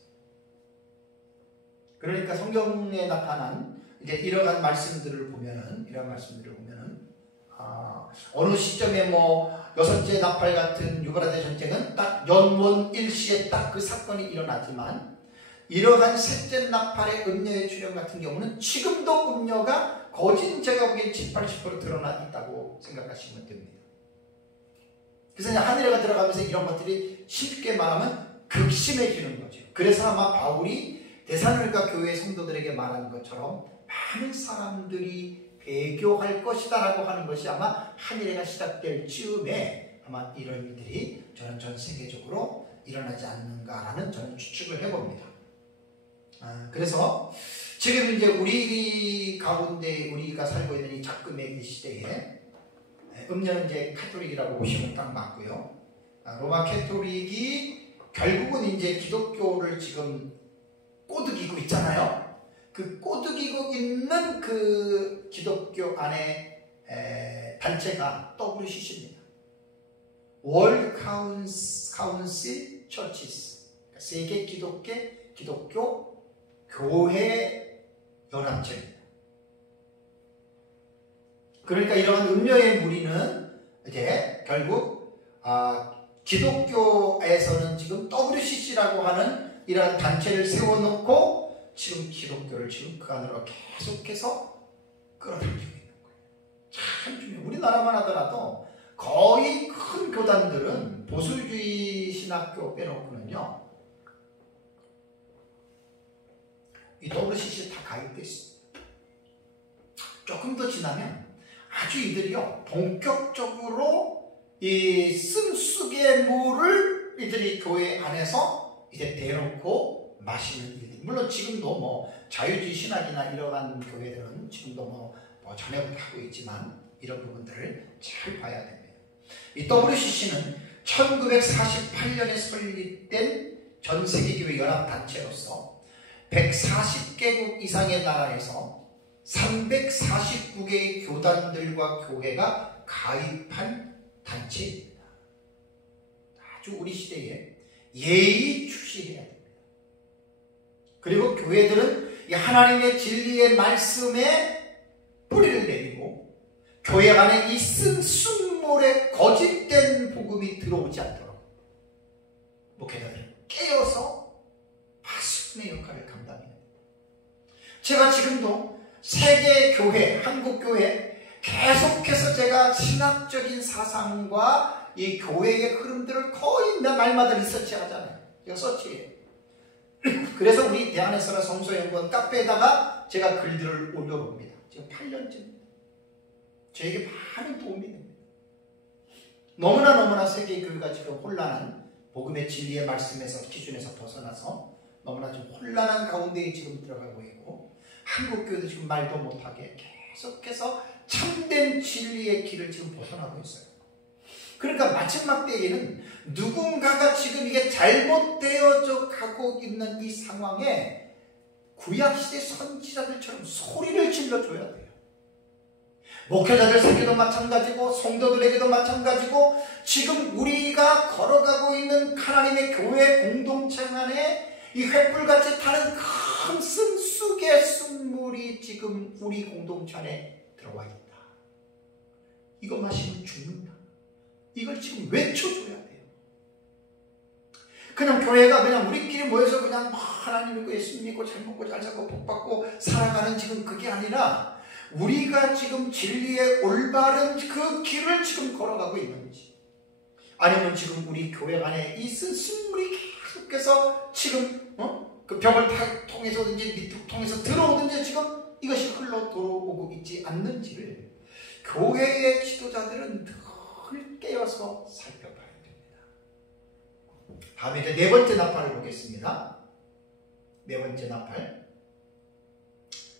그러니까 성경에 나타난 이제 이러한 말씀들을 보면은 어느 시점에 여섯째 나팔 같은 유브라데 전쟁은 딱 연원 일시에 딱 그 사건이 일어나지만 이러한 셋째 나팔의 음녀의 출현 같은 경우는 지금도 음녀가 거진 제가 보기엔 70-80% 드러나 있다고 생각하시면 됩니다. 그래서 하늘에가 들어가면서 이런 것들이 쉽게 말하면 극심해지는 거죠. 그래서 아마 바울이 데살로니가 교회 성도들에게 말한 것처럼 많은 사람들이 배교할 것이다 라고 하는 것이 아마 한 일회가 시작될 즈음에 아마 이런 일들이 저는 전 세계적으로 일어나지 않는가라는 저는 추측을 해봅니다. 그래서 지금 이제 우리 가운데 우리가 살고 있는 이 작금의 이 시대에 음녀는 이제 카톨릭이라고 보시면 딱 맞고요. 로마 카톨릭이 결국은 이제 기독교를 지금 꼬드기고 있잖아요. 그 꼬드기고 있는 그 기독교 안에 단체가 WCC입니다. World Council Churches, 세계 기독교 교회 연합체입니다. 그러니까 이러한 음녀의 무리는 이제 결국 기독교에서는 지금 WCC라고 하는 이러한 단체를 세워놓고 지금 기독교를 지금 그 안으로 계속해서 끌어당기고 있는 거예요. 참 중요해요. 우리나라만 하더라도 거의 큰 교단들은 보수주의 신학교 빼놓고는요, 이 WCC 다 가입되어 있습니다. 조금 더 지나면 아주 이들이요, 본격적으로 이 쓴쑥의 물을 이들이 교회 안에서 이제 대놓고 마시는 일들. 물론 지금도 뭐 자유주의 신학이나 이러한 교회들은 지금도 뭐 전해보게 하고 있지만 이런 부분들을 잘 봐야 됩니다. 이 WCC는 1948년에 설립된 전세계교회 연합단체로서 140개국 이상의 나라에서 349개의 교단들과 교회가 가입한 단체입니다. 아주 우리 시대에 예의주시해야 됩니다. 그리고 교회들은 이 하나님의 진리의 말씀에 뿌리를 내리고 교회 안에 이 쓴쑥물의 거짓된 복음이 들어오지 않도록 목회자들은 깨어서 파수꾼의 역할을 감당해야 됩니다. 제가 지금도 세계교회, 한국교회 계속해서 제가 신학적인 사상과 이 교회의 흐름들을 거의 날마다 리서치 하잖아요. 제가 서치해요. 그래서 우리 대한에서는 성서연구원 카페에다가 제가 글들을 올려봅니다. 지금 8년째입니다. 저에게 많은 도움이 됩니다. 너무나 세계교회가 지금 혼란한 복음의 진리의 말씀에서 기준에서 벗어나서 너무나 좀 혼란한 가운데에 지금 들어가고 있고, 한국교회도 지금 말도 못하게 계속해서 참된 진리의 길을 지금 벗어나고 있어요. 그러니까 마지막 때에는 누군가가 지금 이게 잘못되어져 가고 있는 이 상황에 구약시대 선지자들처럼 소리를 질러줘야 돼요. 목회자들 세계도 마찬가지고 성도들에게도 마찬가지고 지금 우리가 걸어가고 있는 하나님의 교회 공동체 안에 이 횃불같이 타는 큰 쓴쑥의 쑥물이 지금 우리 공동체 안에 들어와 있다. 이거 마시면 죽는다. 이걸 지금 외쳐줘야 돼요. 그냥 교회가 그냥 우리끼리 모여서 그냥 하나님 믿고 예수 믿고 잘 먹고 잘 살고 복 받고 살아가는 지금 그게 아니라 우리가 지금 진리의 올바른 그 길을 지금 걸어가고 있는지, 아니면 지금 우리 교회 안에 이 쓴쑥물이 계속해서 지금 그 벽을 통해서든지 밑으로 통해서 들어오든지 지금 이것이 흘러 들어오고 있지 않는지를 교회의 지도자들은 늘 깨어서 살펴봐야 됩니다. 다음에 이제 네 번째 나팔을 보겠습니다. 네 번째 나팔.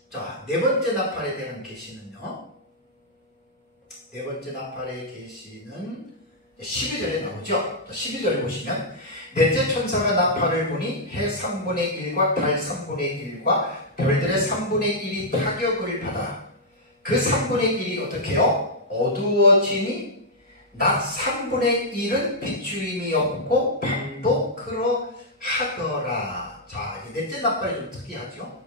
자, 네 번째 나팔에 대한 계시는요, 네 번째 나팔의 계시는 12절에 나오죠. 12절에 보시면, 넷째 천사가 나팔을 보니 해 3분의 1과 달 3분의 1과 별들의 3분의 1이 타격을 받아 그 3분의 1이 어떻게 해요? 어두워지니 낮 3분의 1은 비추임이 없고 밤도 그러하더라. 자, 넷째 나팔이 좀 특이하죠.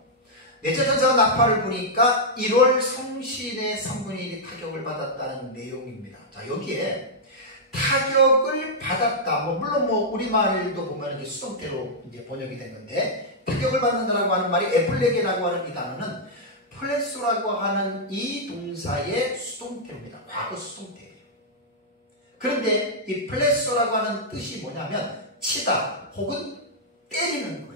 넷째 천사가 나팔을 보니까 1월 성신의 3분의 1이 타격을 받았다는 내용입니다. 자, 여기에 타격을 받았다. 물론 우리말도 보면 이제 수동태로 이제 번역이 됐는데, 타격을 받는다라고 하는 말이 에플레게라고 하는 이 단어는 플레소라고 하는 이 동사의 수동태입니다. 과거 수동태예요. 그런데 이 플레소라고 하는 뜻이 뭐냐면 치다 혹은 때리는 거예요.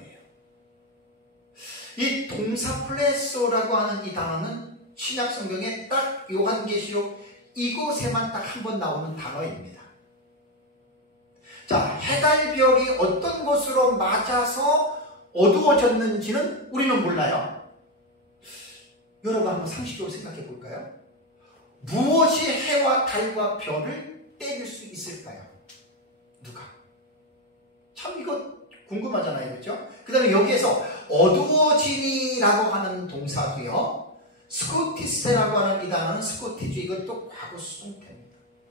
이 동사 플레소라고 하는 이 단어는 신약 성경에 딱 요한계시록 이곳에만 딱 한 번 나오는 단어입니다. 자, 해달별이 어떤 곳으로 맞아서 어두워졌는지는 우리는 몰라요. 여러분 한번 상식적으로 생각해 볼까요? 무엇이 해와 달과 별을 때릴 수 있을까요? 누가? 참 이거 궁금하잖아요. 그렇죠? 그 다음에 여기에서 어두워지니라고 하는 동사도요. 스코티스테라고 하는 이 단어는 스코티주, 이것도 과거 수동태입니다.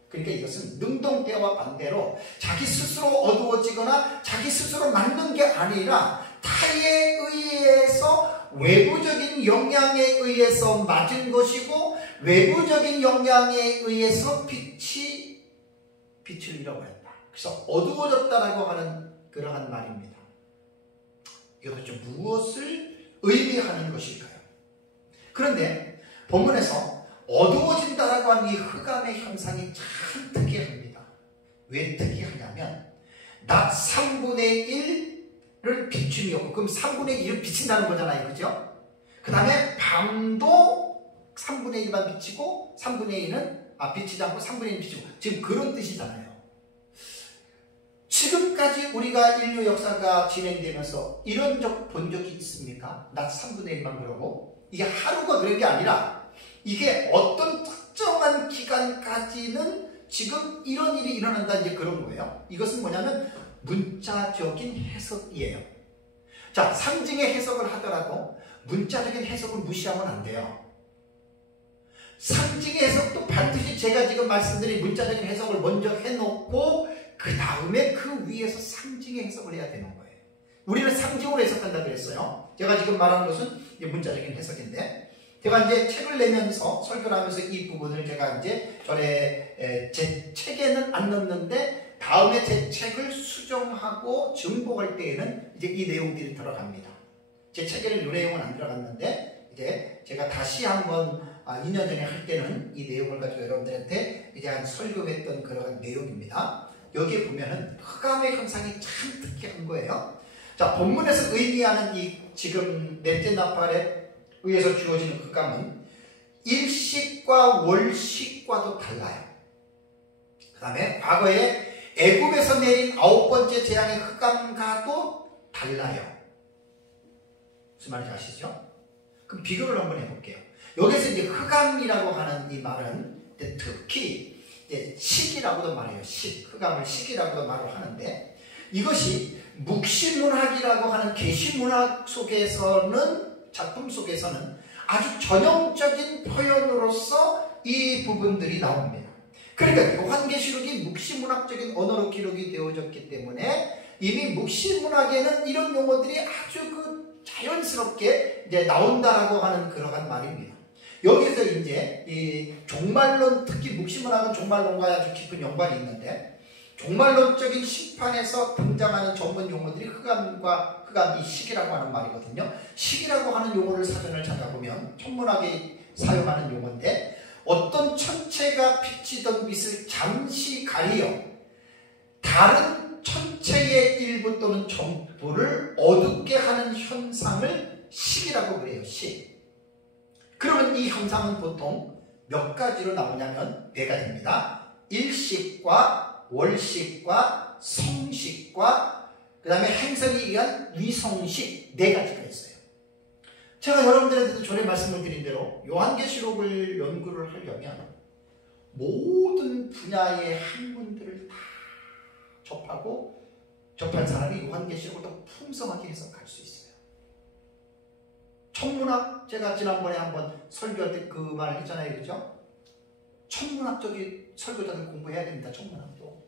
그러니까 이것은 능동태와 반대로 자기 스스로 어두워지거나 자기 스스로 만든 게 아니라 타에 의해서 외부적인 영향에 의해서 맞은 것이고 외부적인 영향에 의해서 빛을 잃어버렸다. 그래서 어두워졌다라고 하는 그러한 말입니다. 이것도 무엇을 의미하는 것일까요? 그런데 본문에서 어두워진다라고 하는 이 흑암의 현상이 참 특이합니다. 왜 특이하냐면 낮 3분의 1을 비춤이 없고, 그럼 3분의 1을 비친다는 거잖아요. 그죠? 그 다음에 밤도 3분의 1만 비치고 3분의 1은 비치지 않고 3분의 1 비치고, 지금 그런 뜻이잖아요. 지금까지 우리가 인류 역사가 진행되면서 이런 적 본 적이 있습니까? 낮 3분의 1만 그러고, 이게 하루가 그런 게 아니라 이게 어떤 특정한 기간까지는 지금 이런 일이 일어난다, 이제 그런 거예요. 이것은 뭐냐면 문자적인 해석이에요. 자, 상징의 해석을 하더라도 문자적인 해석을 무시하면 안 돼요. 상징의 해석도 반드시 제가 지금 말씀드린 문자적인 해석을 먼저 해놓고 그 다음에 그 위에서 상징의 해석을 해야 되는 거예요. 우리는 상징으로 해석한다 그랬어요. 제가 지금 말하는 것은 문자적인 해석인데, 제가 이제 책을 내면서 설교를 하면서 이 부분을 제가 이제 전에 제 책에는 안 넣는데 다음에 제 책을 수정하고 증복할 때에는 이제 이 내용들이 들어갑니다. 제 책에는 이 내용은 안 들어갔는데 이제 제가 다시 한번 2년 전에 할 때는 이 내용을 가지고 여러분들한테 이제 한 설교했던 그런 내용입니다. 여기에 보면은 흑암의 현상이 참 특이한 거예요. 자, 본문에서 의미하는 이 지금 넷째 나팔에 의해서 주어지는 흑암은 일식과 월식과도 달라요. 그 다음에 과거에 애굽에서 내린 9번째 재앙의 흑암과도 달라요. 무슨 말인지 아시죠? 그럼 비교를 한번 해볼게요. 여기서 이제 흑암이라고 하는 이 말은 특히 이제 식이라고도 말해요. 흑암을 식이라고도 말을 하는데, 이것이 묵시문학이라고 하는 계시문학 속에서는, 작품 속에서는 아주 전형적인 표현으로서 이 부분들이 나옵니다. 그러니까 요한계시록이 묵시문학적인 언어로 기록이 되어졌기 때문에 이미 묵시문학에는 이런 용어들이 아주 자연스럽게 이제 나온다라고 하는 그러한 말입니다. 여기서 이제 이 종말론, 특히 묵시문학은 종말론과 아주 깊은 연관이 있는데, 종말론적인 심판에서 등장하는 전문 용어들이 흑암이 식이라고 하는 말이거든요. 식이라고 하는 용어를 사전을 찾아보면 천문학이 사용하는 용어인데, 어떤 천체가 비치던 빛을 잠시 가리어 다른 천체의 일부 또는 전부를 어둡게 하는 현상을 식이라고 그래요. 식. 그러면 이 현상은 보통 몇 가지로 나오냐면 4가지입니다. 일식과 월식과 성식과 그 다음에 행성에 의한 위성식, 4가지가 있어요. 제가 여러분들한테도 전에 말씀을 드린 대로 요한계시록을 연구를 하려면 모든 분야의 학문들을 다 접한 사람이 요한계시록을 더 풍성하게 해석할 수 있어요. 천문학, 제가 지난번에 한번 설교할 때 그 말 했잖아요. 그죠? 천문학적인 설교자들 공부해야 됩니다. 천문학도.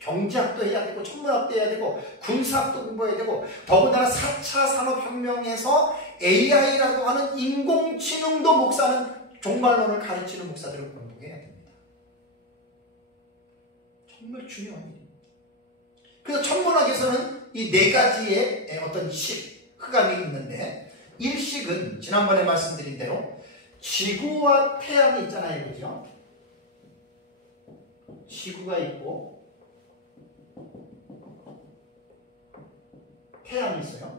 경제학도 해야 되고 천문학도 해야 되고 군사학도 공부해야 되고, 더군다나 4차 산업혁명에서 AI라고 하는 인공지능도 목사는 종말론을 가르치는 목사들을 공부해야 됩니다. 정말 중요한 일입니다. 그래서 천문학에서는 이 4가지의 어떤 흑암이 있는데, 일식은 지난번에 말씀드린 대로 지구와 태양이 있잖아요. 그죠? 지구가 있고 태양이 있어요.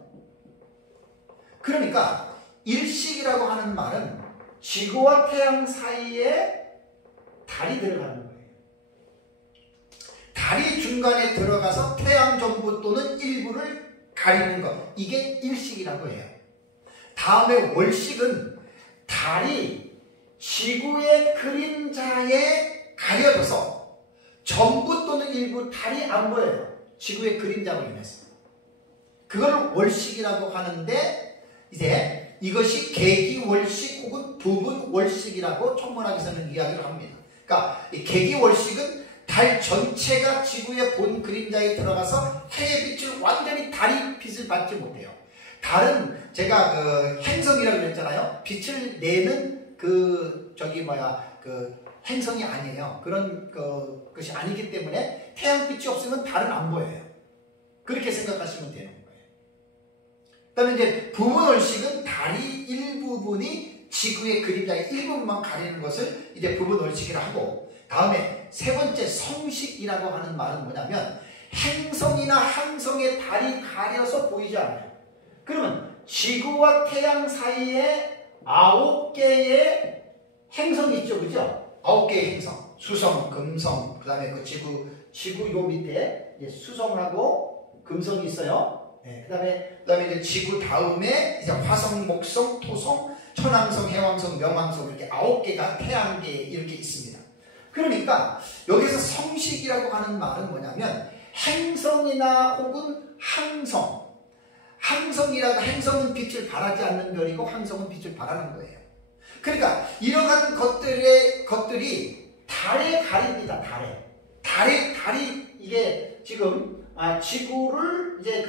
그러니까 일식이라고 하는 말은 지구와 태양 사이에 달이 들어가는 거예요. 달이 중간에 들어가서 태양 전부 또는 일부를 가리는 것, 이게 일식이라고 해요. 다음에 월식은 달이 지구의 그림자 하나에 가려져서 전부 또는 일부 달이 안 보여요. 지구의 그림자로 인해서. 그걸 월식이라고 하는데 이제 이것이 계기월식 혹은 부분월식이라고 천문학에서는 이야기를 합니다. 그러니까 이 계기월식은 달 전체가 지구의 본 그림자에 들어가서 해의 빛을 완전히 달이 빛을 받지 못해요. 달은 제가 그 행성이라고 그랬잖아요. 빛을 내는 그 행성이 아니에요. 그런 것이 아니기 때문에 태양빛이 없으면 달은 안 보여요. 그렇게 생각하시면 되는 거예요. 그 다음에 이제 부분월식은 달이 일부분이 지구의 그림자의 일부분만 가리는 것을 이제 부분월식이라 하고, 다음에 세 번째 성식이라고 하는 말은 뭐냐면 행성이나 항성의 달이 가려서 보이지 않아요. 그러면 지구와 태양 사이에 9개의 행성이 있죠, 그죠? 9개의 행성, 수성, 금성, 그 다음에 그 지구 요 밑에 수성하고 금성이 있어요. 네, 그 다음에 이제 지구 다음에 이제 화성, 목성, 토성, 천왕성, 해왕성, 명왕성 이렇게 9개가 태양계에 이렇게 있습니다. 그러니까 여기서 성식이라고 하는 말은 뭐냐면 행성이나 혹은 항성, 행성은 빛을 발하지 않는 별이고 항성은 빛을 발하는 거예요. 그러니까 이러한 것들이 달에 가립니다. 달이 이게 지금 지구를 이제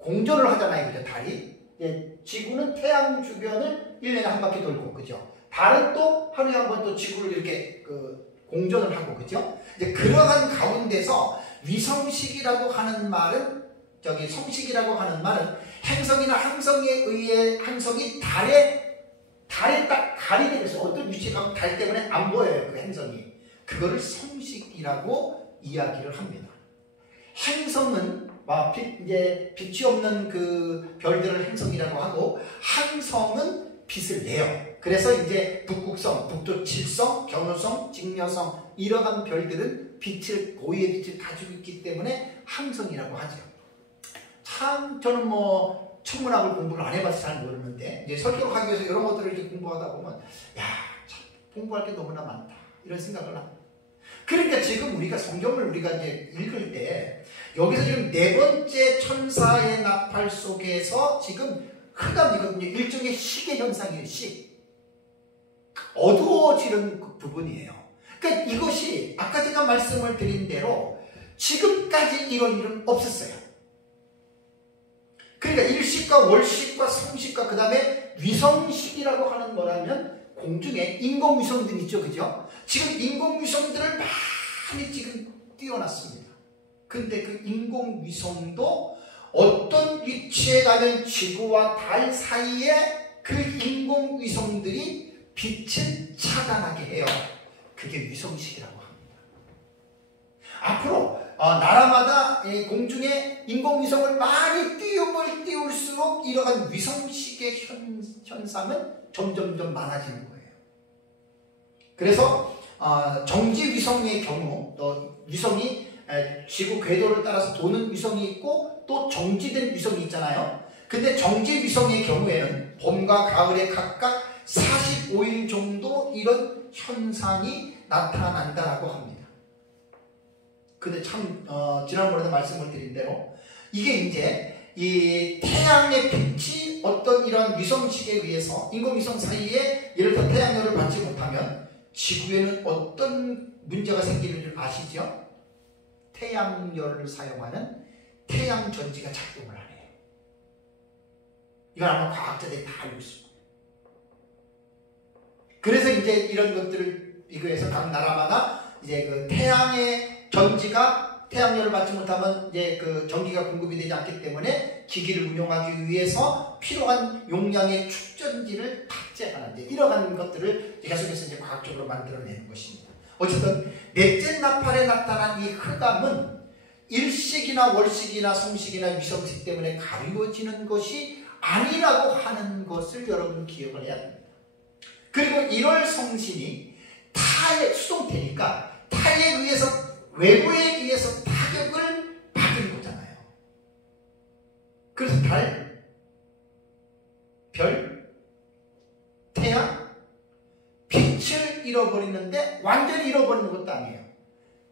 공전을 하잖아요, 그죠? 달이 지구는 태양 주변을 1년에 한 바퀴 돌고, 그죠? 달은 또 하루에 한 번 또 지구를 이렇게 공전을 하고, 그죠? 이제 그러한 가운데서 위성식이라고 하는 말은 성식이라고 하는 말은 행성이나 항성에 의해 항성이 달에 딱 가리게 돼서 어떤 위치에 가면 달 때문에 안 보여요, 그 행성이. 그거를 성식이라고 이야기를 합니다. 행성은 이제 빛이 없는 그 별들을 행성이라고 하고, 항성은 빛을 내요. 그래서 이제 북극성, 북두칠성, 견우성, 직녀성 이러한 별들은 고유의 빛을 가지고 있기 때문에 항성이라고 하죠. 참 저는 천문학을 공부를 안 해봐서 잘 모르는데 이제 설교를 하기 위해서 이런 것들을 이렇게 공부하다 보면 참 공부할 게 너무나 많다 이런 생각을 합니다. 그러니까 지금 우리가 성경을 이제 읽을 때 여기서 지금 네 번째 천사의 나팔 속에서 지금 흑암이거든요. 일종의 시계 현상이에요. 어두워지는 그 부분이에요. 그러니까 이것이 아까 제가 말씀을 드린 대로 지금까지 이런 일은 없었어요. 그러니까 일식과 월식과 성식과 그 다음에 위성식이라고 하는 거라면 공중에 인공위성들이 있죠, 그죠? 지금 인공위성들을 많이 지금 띄워놨습니다. 근데 그 인공위성도 어떤 위치에 가면 지구와 달 사이에 그 인공위성들이 빛을 차단하게 해요. 그게 위성식이라고 합니다. 앞으로 나라마다 공중에 인공위성을 많이 띄울수록 이러한 위성식의 현상은 점점점 많아지는 거예요. 그래서 정지위성의 경우 또 위성이 지구 궤도를 따라서 도는 위성이 있고 또 정지된 위성이 있잖아요. 근데 정지위성의 경우에는 봄과 가을에 각각 45일 정도 이런 현상이 나타난다라고 합니다. 근데 참 지난번에도 말씀을 드린 대로 이게 이제 이 태양의 빛이 어떤 이런 위성식에 의해서 인공위성 사이에 예를 들어 태양열을 받지 못하면 지구에는 어떤 문제가 생기는 줄 아시죠? 태양열을 사용하는 태양전지가 작동을 안 해요. 이건 아마 과학자들이 다 알고 있습니다. 그래서 이제 이런 것들을 비교해서 각 나라마다 이제 그 태양의 전지가 태양열을 받지 못하면 이제 그 전기가 공급이 되지 않기 때문에 기기를 운용하기 위해서 필요한 용량의 축전지를 탑재하는 이러한 것들을 계속해서 이제 과학적으로 만들어내는 것입니다. 어쨌든 넷째 나팔에 나타난 이 흑암은 일식이나 월식이나 성식이나 위성식 때문에 가리워지는 것이 아니라고 하는 것을 여러분 기억을 해야 됩니다. 그리고 1월 성신이 타의 수동태니까 타에 의해서 외부에 의해서 타격을 받은 거잖아요. 그래서 달, 별, 태양, 빛을 빛을 잃어버리는데 완전히 잃어버리는 것도 아니에요.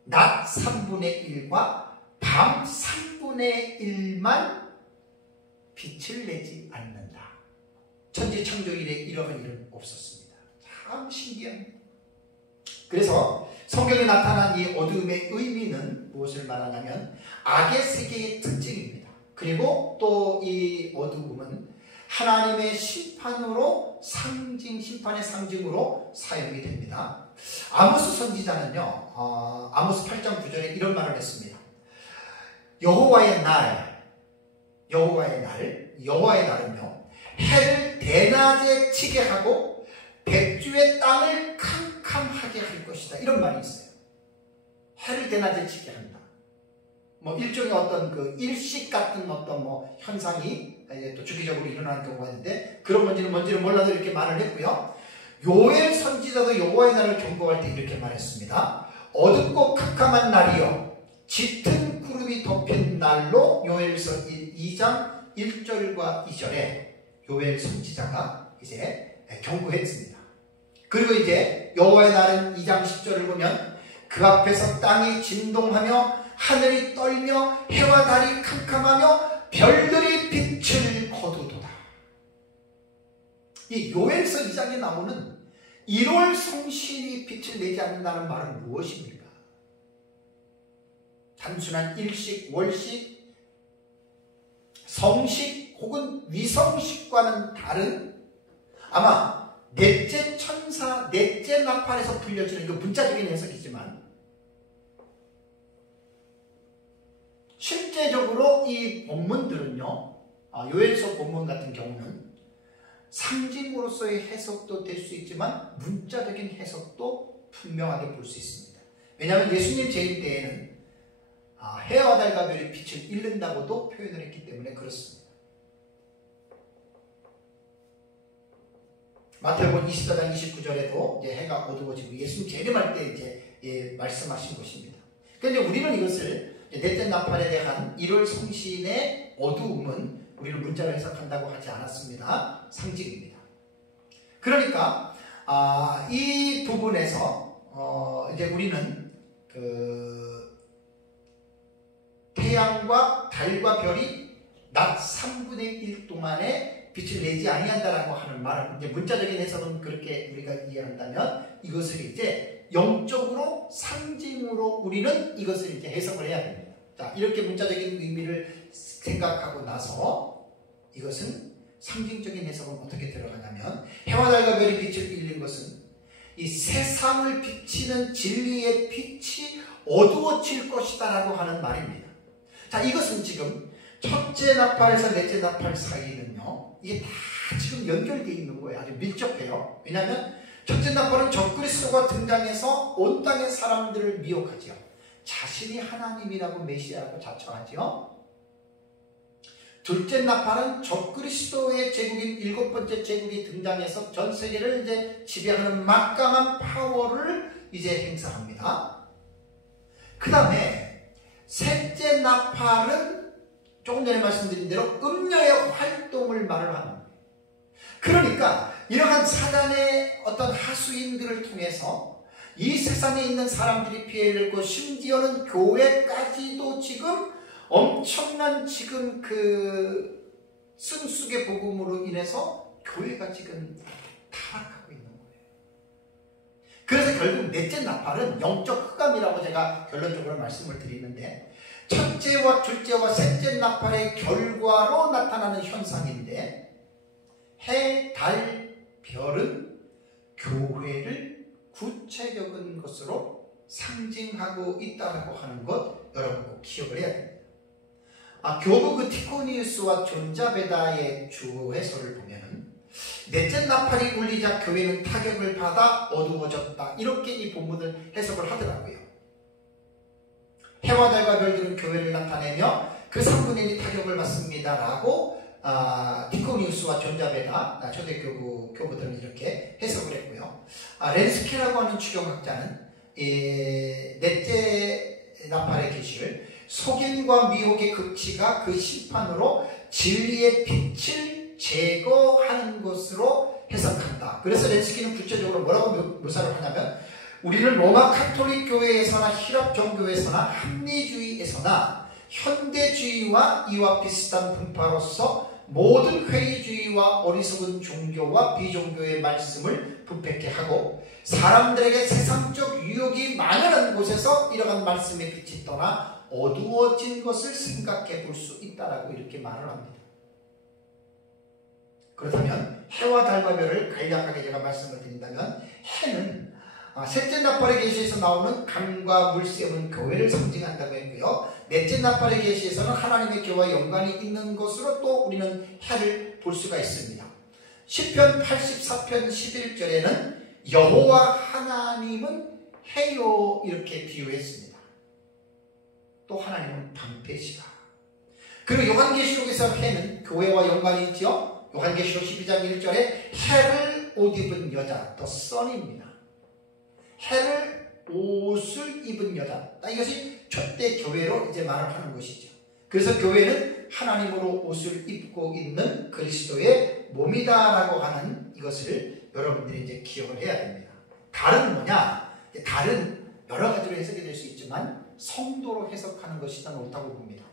낮 3분의 1과 밤 3분의 1만 빛을 내지 않는다. 천지창조 이래 이런 일은 없었습니다. 참 신기합니다. 그래서 성경에 나타난 이 어둠의 의미는 무엇을 말하냐면 악의 세계의 특징입니다. 그리고 또 이 어둠은 하나님의 심판으로 심판의 상징으로 사용이 됩니다. 아모스 선지자는요, 아모스 8장 9절에 이런 말을 했습니다. 여호와의 날은요, 해를 대낮에 치게 하고 백주의 땅을 캄캄하게 할 것이다. 이런 말이 있어요. 해를 대낮에 치게 한다. 뭐 일종의 어떤 그 일식 같은 어떤 뭐 현상이 또 주기적으로 일어나는 경우가 있는데 그런 뭔지는 몰라도 이렇게 말을 했고요. 요엘 선지자도 여호와의 날을 경고할 때 이렇게 말했습니다. 어둡고 캄캄한 날이요, 짙은 구름이 덮인 날로 요엘서 2장 1절과 2절에 요엘 선지자가 이제 경고했습니다. 그리고 이제 여호와의 날은 2장 10절을 보면 그 앞에서 땅이 진동하며 하늘이 떨며 해와 달이 캄캄하며 별들이 빛을 거두도다. 이 요엘서 2장에 나오는 1월 성신이 빛을 내지 않는다는 말은 무엇입니까? 단순한 일식, 월식, 성식 혹은 위성식과는 다른 아마 넷째 천사, 넷째 나팔에서 불려지는 그 문자적인 해석이지만 실제적으로 이 본문들은요, 요엘서 본문 같은 경우는 상징으로서의 해석도 될 수 있지만 문자적인 해석도 분명하게 볼 수 있습니다. 왜냐하면 예수님 재림 때에는 해와 달과 별이 빛을 잃는다고도 표현을 했기 때문에 그렇습니다. 마태복음 24장 29절에도 이제 해가 어두워지고 예수님 재림할 때 이제 말씀하신 것입니다. 그런데 우리는 이것을 넷째 나팔에 대한 1월 성신의 어두움은 우리는 문자로 해석한다고 하지 않았습니다. 상징입니다. 그러니까 이 부분에서 이제 우리는 그 태양과 달과 별이 낮 3분의 1 동안에 빛을 내지 아니한다라고 하는 말은 이제 문자적인 해석은 그렇게 우리가 이해한다면 이것을 이제 영적으로 상징으로 우리는 이것을 이제 해석을 해야 됩니다. 자, 이렇게 문자적인 의미를 생각하고 나서 이것은 상징적인 해석은 어떻게 들어가냐면 해와 달과 별이 빛을 잃는 것은 이 세상을 비치는 진리의 빛이 어두워질 것이다 라고 하는 말입니다. 자, 이것은 지금 첫째 나팔에서 넷째 나팔 사이는요, 이게 다 지금 연결되어 있는 거예요. 아주 밀접해요. 왜냐하면 첫째 나팔은 적그리스도가 등장해서 온 땅의 사람들을 미혹하죠. 자신이 하나님이라고 메시아라고 자청하죠. 둘째 나팔은 적그리스도의 제국인 7번째 제국이 등장해서 전 세계를 이제 지배하는 막강한 파워를 이제 행사합니다. 그 다음에 셋째 나팔은 조금 전에 말씀드린 대로 음녀의 활동을 말을 하는 거예요. 그러니까 이러한 사단의 어떤 하수인들을 통해서 이 세상에 있는 사람들이 피해를 입고 심지어는 교회까지도 지금 엄청난 지금 그 승수의 복음으로 인해서 교회가 지금 타락하고 있는 거예요. 그래서 결국 넷째 나팔은 영적 흑암이라고 제가 결론적으로 말씀을 드리는데 첫째와 둘째와 셋째 나팔의 결과로 나타나는 현상인데 해, 달, 별은 교회를 구체적인 것으로 상징하고 있다고 하는 것 여러분 꼭 기억을 해야 됩니다. 교부 그 티코니우스와 존자베다의 주어 해설을 보면 넷째 나팔이 울리자 교회는 타격을 받아 어두워졌다 이렇게 이 본문을 해석을 하더라고요. 해와 달과 별들은 교회를 나타내며 그 3분의 1이 타격을 받습니다 라고 티코니우스와 존자베다 초대교부들은 이렇게 해석을 했고요. 렌스케라고 하는 추경학자는 넷째 나팔의 계시를 속임과 미혹의 극치가 그 심판으로 진리의 빛을 제거하는 것으로 해석한다. 그래서 렌스키는 구체적으로 뭐라고 묘사를 하냐면 우리는 로마 카톨릭 교회에서나 히랍 종교에서나 합리주의에서나 현대주의와 이와 비슷한 분파로서 모든 회의주의와 어리석은 종교와 비종교의 말씀을 부패케 하고 사람들에게 세상적 유혹이 많은 곳에서 이러한 말씀의 빛이 떠나 어두워진 것을 생각해 볼 수 있다라고 이렇게 말을 합니다. 그렇다면 해와 달과 별을 간략하게 제가 말씀을 드린다면 해는 셋째 나팔의 계시에서 나오는 강과 물새우는 교회를 상징한다고 했고요. 넷째 나팔의 계시에서는 하나님의 교회와 연관이 있는 것으로 또 우리는 해를 볼 수가 있습니다. 시편 84편 11절에는 여호와 하나님은 해요 이렇게 비유했습니다. 또 하나님은 방패시다. 그리고 요한계시록에서 해는 교회와 연관이 있죠. 요한계시록 12장 1절에 해를 옷 입은 여자, 더 선입니다. 해를 옷을 입은 여자. 이것이 첫대 교회로 이제 말을 하는 것이죠. 그래서 교회는 하나님으로 옷을 입고 있는 그리스도의 몸이다라고 하는 이것을 여러분들이 이제 기억을 해야 됩니다. 달은 뭐냐? 달은 여러 가지로 해석이 될 수 있지만 성도로 해석하는 것이 더 옳다고 봅니다.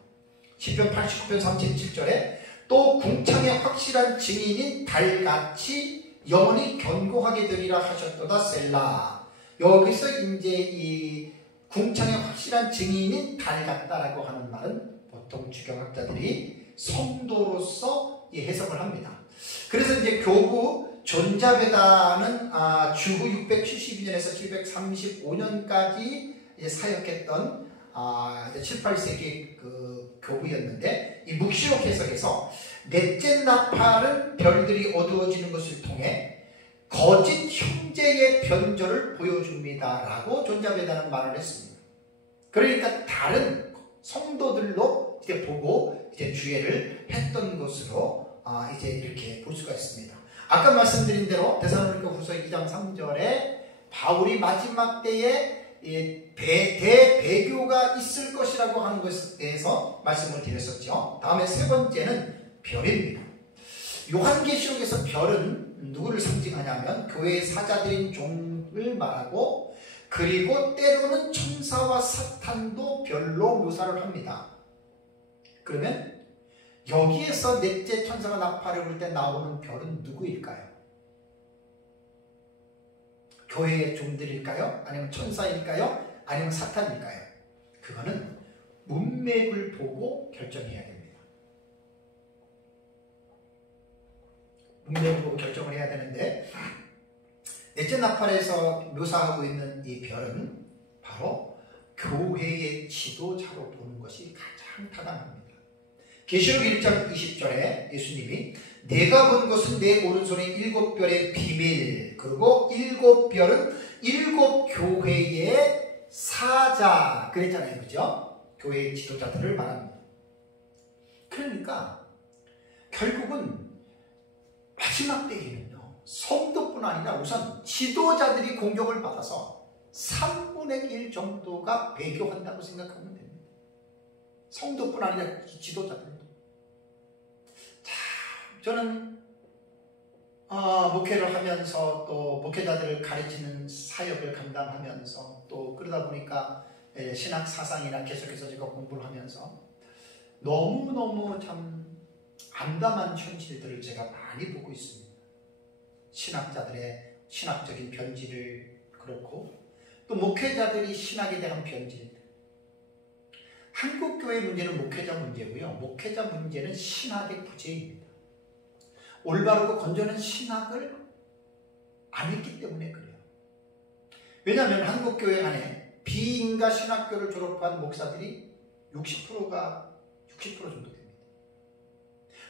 시편 89편 37절에 또 궁창의 확실한 증인인 달같이 영원히 견고하게 되리라 하셨도다 셀라. 여기서 이제 이 궁창의 확실한 증인인 달 같다라고 하는 말은 보통 주경학자들이 성도로서 해석을 합니다. 그래서 이제 교구 존자베다는 주후 672년에서 735년까지 사역했던 7, 8세기 그 교부였는데 이 묵시록 해석에서 넷째 나팔은 별들이 어두워지는 것을 통해 거짓 형제의 변조를 보여줍니다라고 존자베다는 말을 했습니다. 그러니까 다른 성도들로 이제 보고 이제 주례를 했던 것으로 이제 이렇게 볼 수가 있습니다. 아까 말씀드린 대로 데살로니가후서 2장 3절에 바울이 마지막 때에 대배교가 있을 것이라고 하는 것에 대해서 말씀을 드렸었죠. 다음에 세 번째는 별입니다. 요한계시록에서 별은 누구를 상징하냐면 교회의 사자들인 종을 말하고 그리고 때로는 천사와 사탄도 별로 묘사를 합니다. 그러면 여기에서 넷째 천사가 나팔을 불 때 나오는 별은 누구일까요? 교회의 종들일까요? 아니면 천사일까요? 아니면 사탄일까요? 그거는 문맥을 보고 결정해야 됩니다. 문맥을 보고 결정을 해야 되는데 넷째 나팔에서 묘사하고 있는 이 별은 바로 교회의 지도자로 보는 것이 가장 타당합니다. 계시록 1장 20절에 예수님이 내가 본 것은 내 오른손에 7별의 비밀 그리고 7별은 7 교회의 사자 그랬잖아요. 그죠? 교회의 지도자들을 말합니다. 그러니까 결국은 마지막 때에는요 성도뿐 아니라 우선 지도자들이 공격을 받아서 3분의 1 정도가 배교한다고 생각하면 됩니다. 성도뿐 아니라 지도자들도. 자, 저는 목회를 하면서 또 목회자들을 가르치는 사역을 감당하면서 또 그러다 보니까 신학 사상이나 계속해서 제가 공부를 하면서 너무너무 참 암담한 현실들을 제가 많이 보고 있습니다. 신학자들의 신학적인 변질을 그렇고 또 목회자들이 신학에 대한 변질. 한국교회 문제는 목회자 문제고요. 목회자 문제는 신학의 부재입니다. 올바르고 건전한 신학을 안 했기 때문에 그래요. 왜냐하면 한국교회 안에 비인가 신학교를 졸업한 목사들이 60%가 60% 정도 됩니다.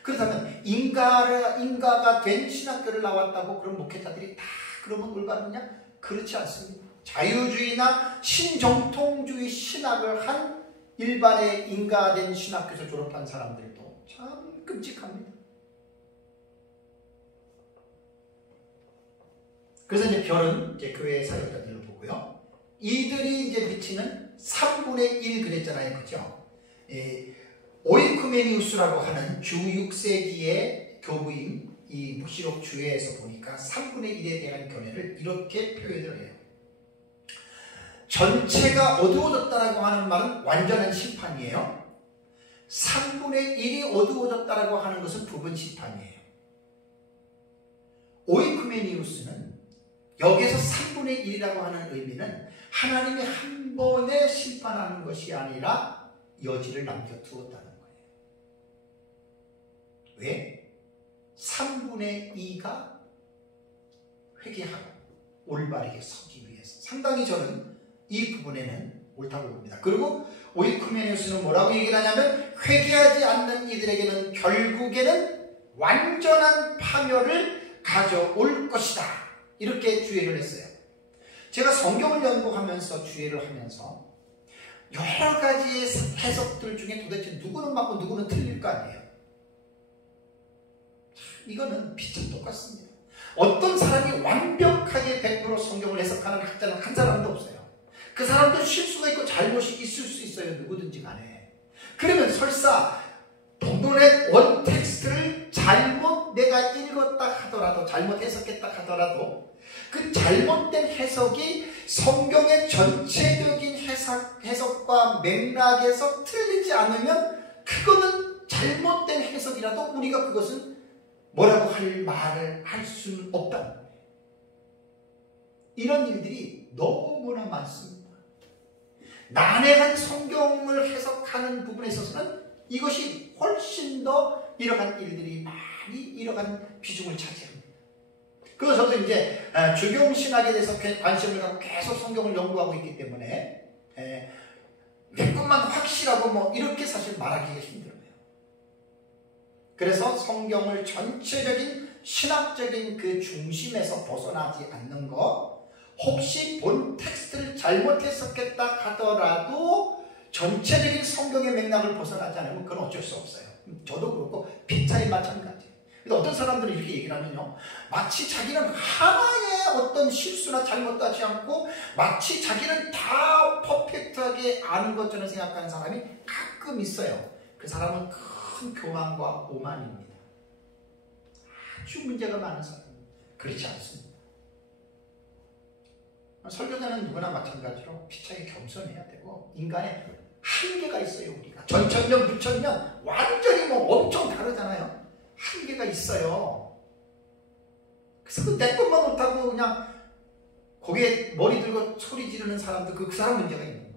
그렇다면 인가가 된 신학교를 나왔다고 그런 목회자들이 다 그러면 올바르냐? 그렇지 않습니다. 자유주의나 신정통주의 신학을 한 일반의 인가된 신학교에서 졸업한 사람들도 참 끔찍합니다. 그래서 이제 별은 이제 교회의 사역자들을 보고요. 이들이 이제 미치는 3분의 1 그랬잖아요. 그죠? 오이쿠메니우스라고 하는 주 6세기의 교부인 이 묵시록 주해에서 보니까 3분의 1에 대한 견해를 이렇게 표현을 해요. 전체가 어두워졌다라고 하는 말은 완전한 심판이에요. 3분의 1이 어두워졌다라고 하는 것은 부분 심판이에요. 오이쿠메니우스는 여기에서 3분의 1이라고 하는 의미는 하나님이 한 번에 심판하는 것이 아니라 여지를 남겨두었다는 거예요. 왜? 3분의 2가 회개하고 올바르게 서기 위해서. 상당히 저는 이 부분에는 옳다고 봅니다. 그리고 오이쿠메니우스는 뭐라고 얘기를 하냐면 회개하지 않는 이들에게는 결국에는 완전한 파멸을 가져올 것이다. 이렇게 주의를 했어요. 제가 성경을 연구하면서 주의를 하면서 여러 가지 해석들 중에 도대체 누구는 맞고 누구는 틀릴 거 아니에요. 이거는 빛은 똑같습니다. 어떤 사람이 완벽하게 100% 성경을 해석하는 학자는 한 사람도 없어요. 그 사람도 실수가 있고 잘못이 있을 수 있어요. 누구든지 간에. 그러면 설사 본문의 원텍스트를 잘못 내가 읽었다 하더라도, 잘못 해석했다 하더라도 그 잘못된 해석이 성경의 전체적인 해석과 맥락에서 틀리지 않으면 그거는 잘못된 해석이라도 우리가 그것은 뭐라고 할 말을 할 수는 없다는 거예요. 이런 일들이 너무나 많습니다. 난해한 성경을 해석하는 부분에 있어서는 이것이 훨씬 더 이러한 일들이 많이 이러한 비중을 차지합니다. 그래서 저도 이제 주경신학에 대해서 관심을 갖고 계속 성경을 연구하고 있기 때문에 몇 것만 확실하고 뭐 이렇게 사실 말하기가 힘들어요. 그래서 성경을 전체적인 신학적인 그 중심에서 벗어나지 않는 것, 혹시 본 텍스트를 잘못 해석했다 하더라도 전체적인 성경의 맥락을 벗어나지 않으면 그건 어쩔 수 없어요. 저도 그렇고 빗자리 마찬가지예요. 근데 어떤 사람들은 이렇게 얘기를 하면요, 마치 자기는 하나의 어떤 실수나 잘못도 하지 않고 마치 자기는 다 퍼펙트하게 아는 것처럼 생각하는 사람이 가끔 있어요. 그 사람은 큰 교만과 오만입니다. 아주 문제가 많은 사람입니다. 그렇지 않습니다. 설교자는 누구나 마찬가지로 피차게 겸손해야 되고, 인간의 한계가 있어요. 우리가 전천년 부천년 완전히 뭐 엄청 다르잖아요. 한계가 있어요. 그래서 그 내 것만 못하고 그냥 거기에 머리 들고 소리 지르는 사람도 그 사람 문제가 있는 거예요.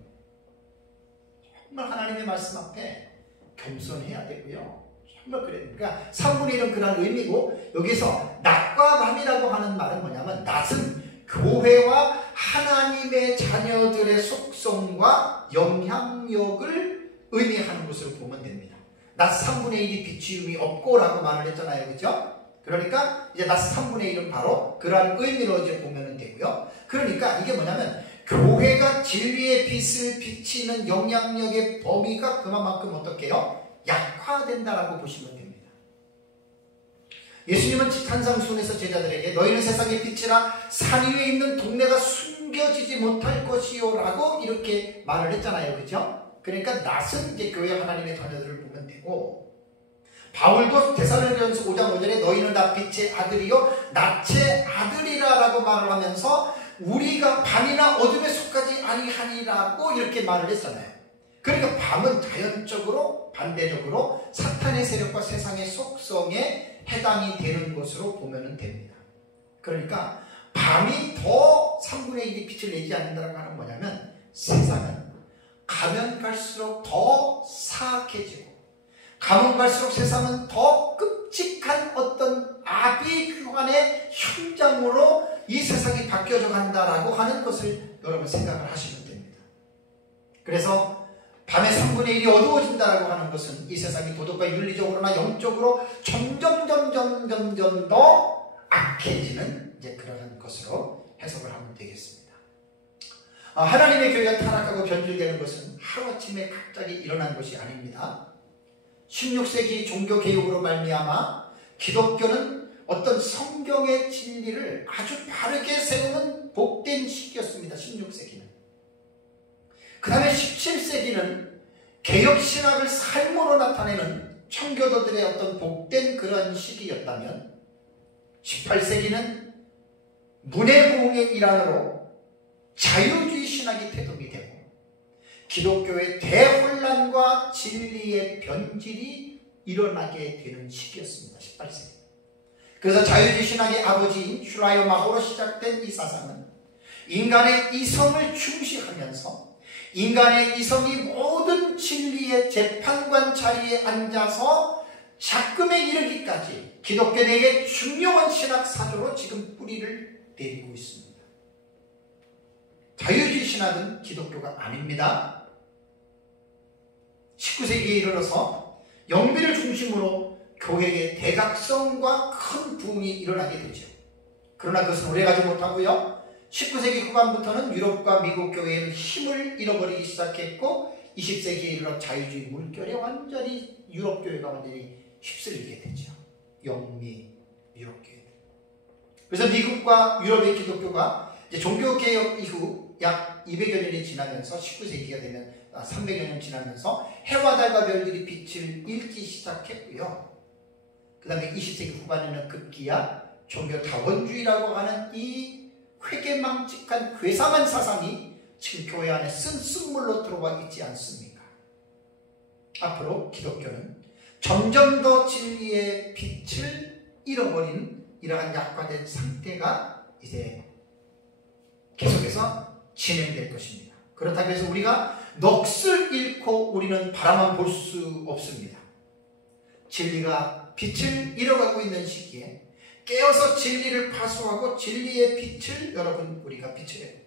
정말 하나님의 말씀 앞에 겸손해야 되고요. 정말 그래야 돼요. 그러니까 3분의 1은 그런 의미고, 여기서 낮과 밤이라고 하는 말은 뭐냐면, 낮은 교회와 하나님의 자녀들의 속성과 영향력을 의미하는 것으로 보면 됩니다. 낮 3분의 1이 비추임이 없고라고 말을 했잖아요. 그죠? 그러니까 이제 낮 3분의 1은 바로 그러한 의미로 이제 보면 되고요. 그러니까 이게 뭐냐면, 교회가 진리의 빛을 비치는 영향력의 범위가 그만큼 어떻게 해요? 약화된다라고 보시면 됩니다. 예수님은 산상수훈에서 제자들에게 너희는 세상의 빛이라 산 위에 있는 동네가 숨겨지지 못할 것이요 라고 이렇게 말을 했잖아요. 그죠? 그러니까 낮은 이제 교회 하나님의 자녀들을 보면 되고, 바울도 데살로니가전서 5장 5절에 너희는 다 빛의 아들이요 낮의 아들이라 라고 말을 하면서 우리가 밤이나 어둠에 속하지 아니하니라고 이렇게 말을 했잖아요. 그러니까 밤은 자연적으로 반대적으로 사탄의 세력과 세상의 속성에 해당이 되는 것으로 보면 됩니다. 그러니까 밤이 더 3분의 1이 빛을 내지 않는다는 말은 뭐냐면, 세상은 가면 갈수록 더 사악해지고, 가면 갈수록 세상은 더 끔찍한 어떤 아비규환의 현장으로 이 세상이 바뀌어져 간다라고 하는 것을 여러분 생각을 하시면 됩니다. 그래서 밤의 3분의 1이 어두워진다라고 하는 것은 이 세상이 도덕과 윤리적으로나 영적으로 점점 더 악해지는 이제 그러한 것으로 해석을 하면 되겠습니다. 하나님의 교회가 타락하고 변질되는 것은 하루아침에 갑자기 일어난 것이 아닙니다. 16세기 종교개혁으로 말미암아 기독교는 어떤 성경의 진리를 아주 바르게 세우는 복된 시기였습니다. 16세기는. 그 다음에 17세기는 개혁신학을 삶으로 나타내는 청교도들의 어떤 복된 그런 시기였다면, 18세기는 문해부흥의 일환으로 자유주의 신학이 태동이 되고 기독교의 대혼란과 진리의 변질이 일어나게 되는 시기였습니다. 18세기. 그래서 자유주의 신학의 아버지인 슈라이어마호로 시작된 이 사상은 인간의 이성을 중시하면서 인간의 이성이 모든 진리의 재판관 자리에 앉아서 작금에 이르기까지 기독교 내의 중요한 신학 사조로 지금 뿌리를 내리고 있습니다. 자유주의 신학은 기독교가 아닙니다. 19세기에 이르러서 영비를 중심으로 교회의 대각성과 큰 부흥이 일어나게 되죠. 그러나 그것은 오래가지 못하고요. 19세기 후반부터는 유럽과 미국 교회의 힘을 잃어버리기 시작했고 20세기에 이르러 자유주의 물결에 완전히 유럽 교회가 완전히 휩쓸리게 되죠. 영미 유럽 교회. 그래서 미국과 유럽의 기독교가 이제 종교개혁 이후 약 200여 년이 지나면서 19세기가 되면 300여 년 지나면서 해와 달과 별들이 빛을 잃기 시작했고요. 그 다음에 20세기 후반에는 급기야 종교 다원주의라고 하는 이 회개망측한 괴상한 사상이 지금 교회 안에 쓴물로 들어와 있지 않습니까? 앞으로 기독교는 점점 더 진리의 빛을 잃어버린 이러한 약화된 상태가 이제 계속해서 진행될 것입니다. 그렇다고 해서 우리가 넋을 잃고 우리는 바라만 볼 수 없습니다. 진리가 빛을 잃어가고 있는 시기에 깨어서 진리를 파수하고 진리의 빛을 여러분 우리가 비춰야 돼요.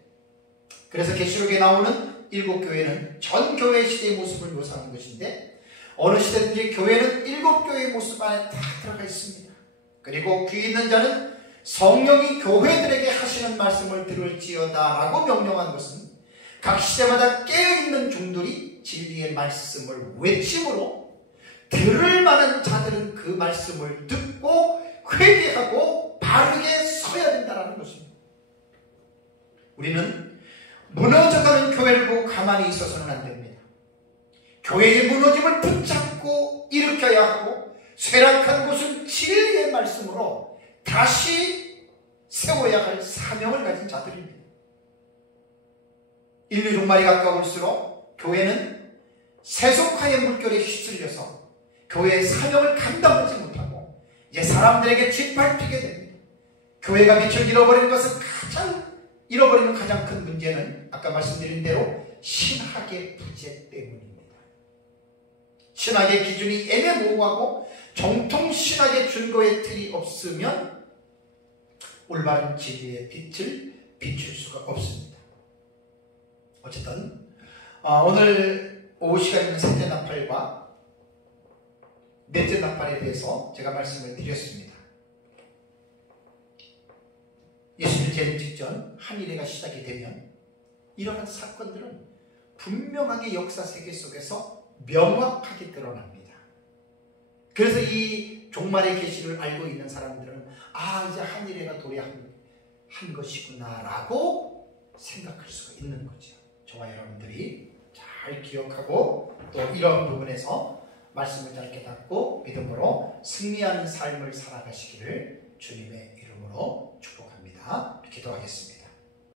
그래서 계시록에 나오는 7교회는 전 교회 시대의 모습을 묘사하는 것인데 어느 시대든지 교회는 7교회의 모습 안에 다 들어가 있습니다. 그리고 귀 있는 자는 성령이 교회들에게 하시는 말씀을 들을지어다 라고 명령한 것은 각 시대마다 깨어있는 종들이 진리의 말씀을 외침으로 들을 만한 자들은 그 말씀을 듣고 회개하고 바르게 서야 된다는 것입니다. 우리는 무너져가는 교회를 보고 가만히 있어서는 안 됩니다. 교회의 무너짐을 붙잡고 일으켜야 하고 쇠락한 곳은 진리의 말씀으로 다시 세워야 할 사명을 가진 자들입니다. 인류 종말이 가까울수록 교회는 세속화의 물결에 휩쓸려서 교회의 사명을 감당하지 못하고 이제 사람들에게 짓밟히게 됩니다. 교회가 빛을 잃어버리는 것은 잃어버리는 가장 큰 문제는 아까 말씀드린 대로 신학의 부재 때문입니다. 신학의 기준이 애매모호하고 정통 신학의 준거의 틀이 없으면 올바른 진리의 빛을 비출 수가 없습니다. 어쨌든 오늘 오후 시간에는 셋째 나팔과 넷째 나팔에 대해서 제가 말씀을 드렸습니다. 예수님 재림 직전 한일회가 시작이 되면 이러한 사건들은 분명하게 역사 세계 속에서 명확하게 드러납니다. 그래서 이 종말의 계시를 알고 있는 사람들은 이제 한일회가 도래한 것이구나 라고 생각할 수가 있는 거죠. 저와 여러분들이 잘 기억하고 또 이런 부분에서 말씀을 잘 깨닫고 믿음으로 승리하는 삶을 살아가시기를 주님의 이름으로 축복합니다. 기도하겠습니다.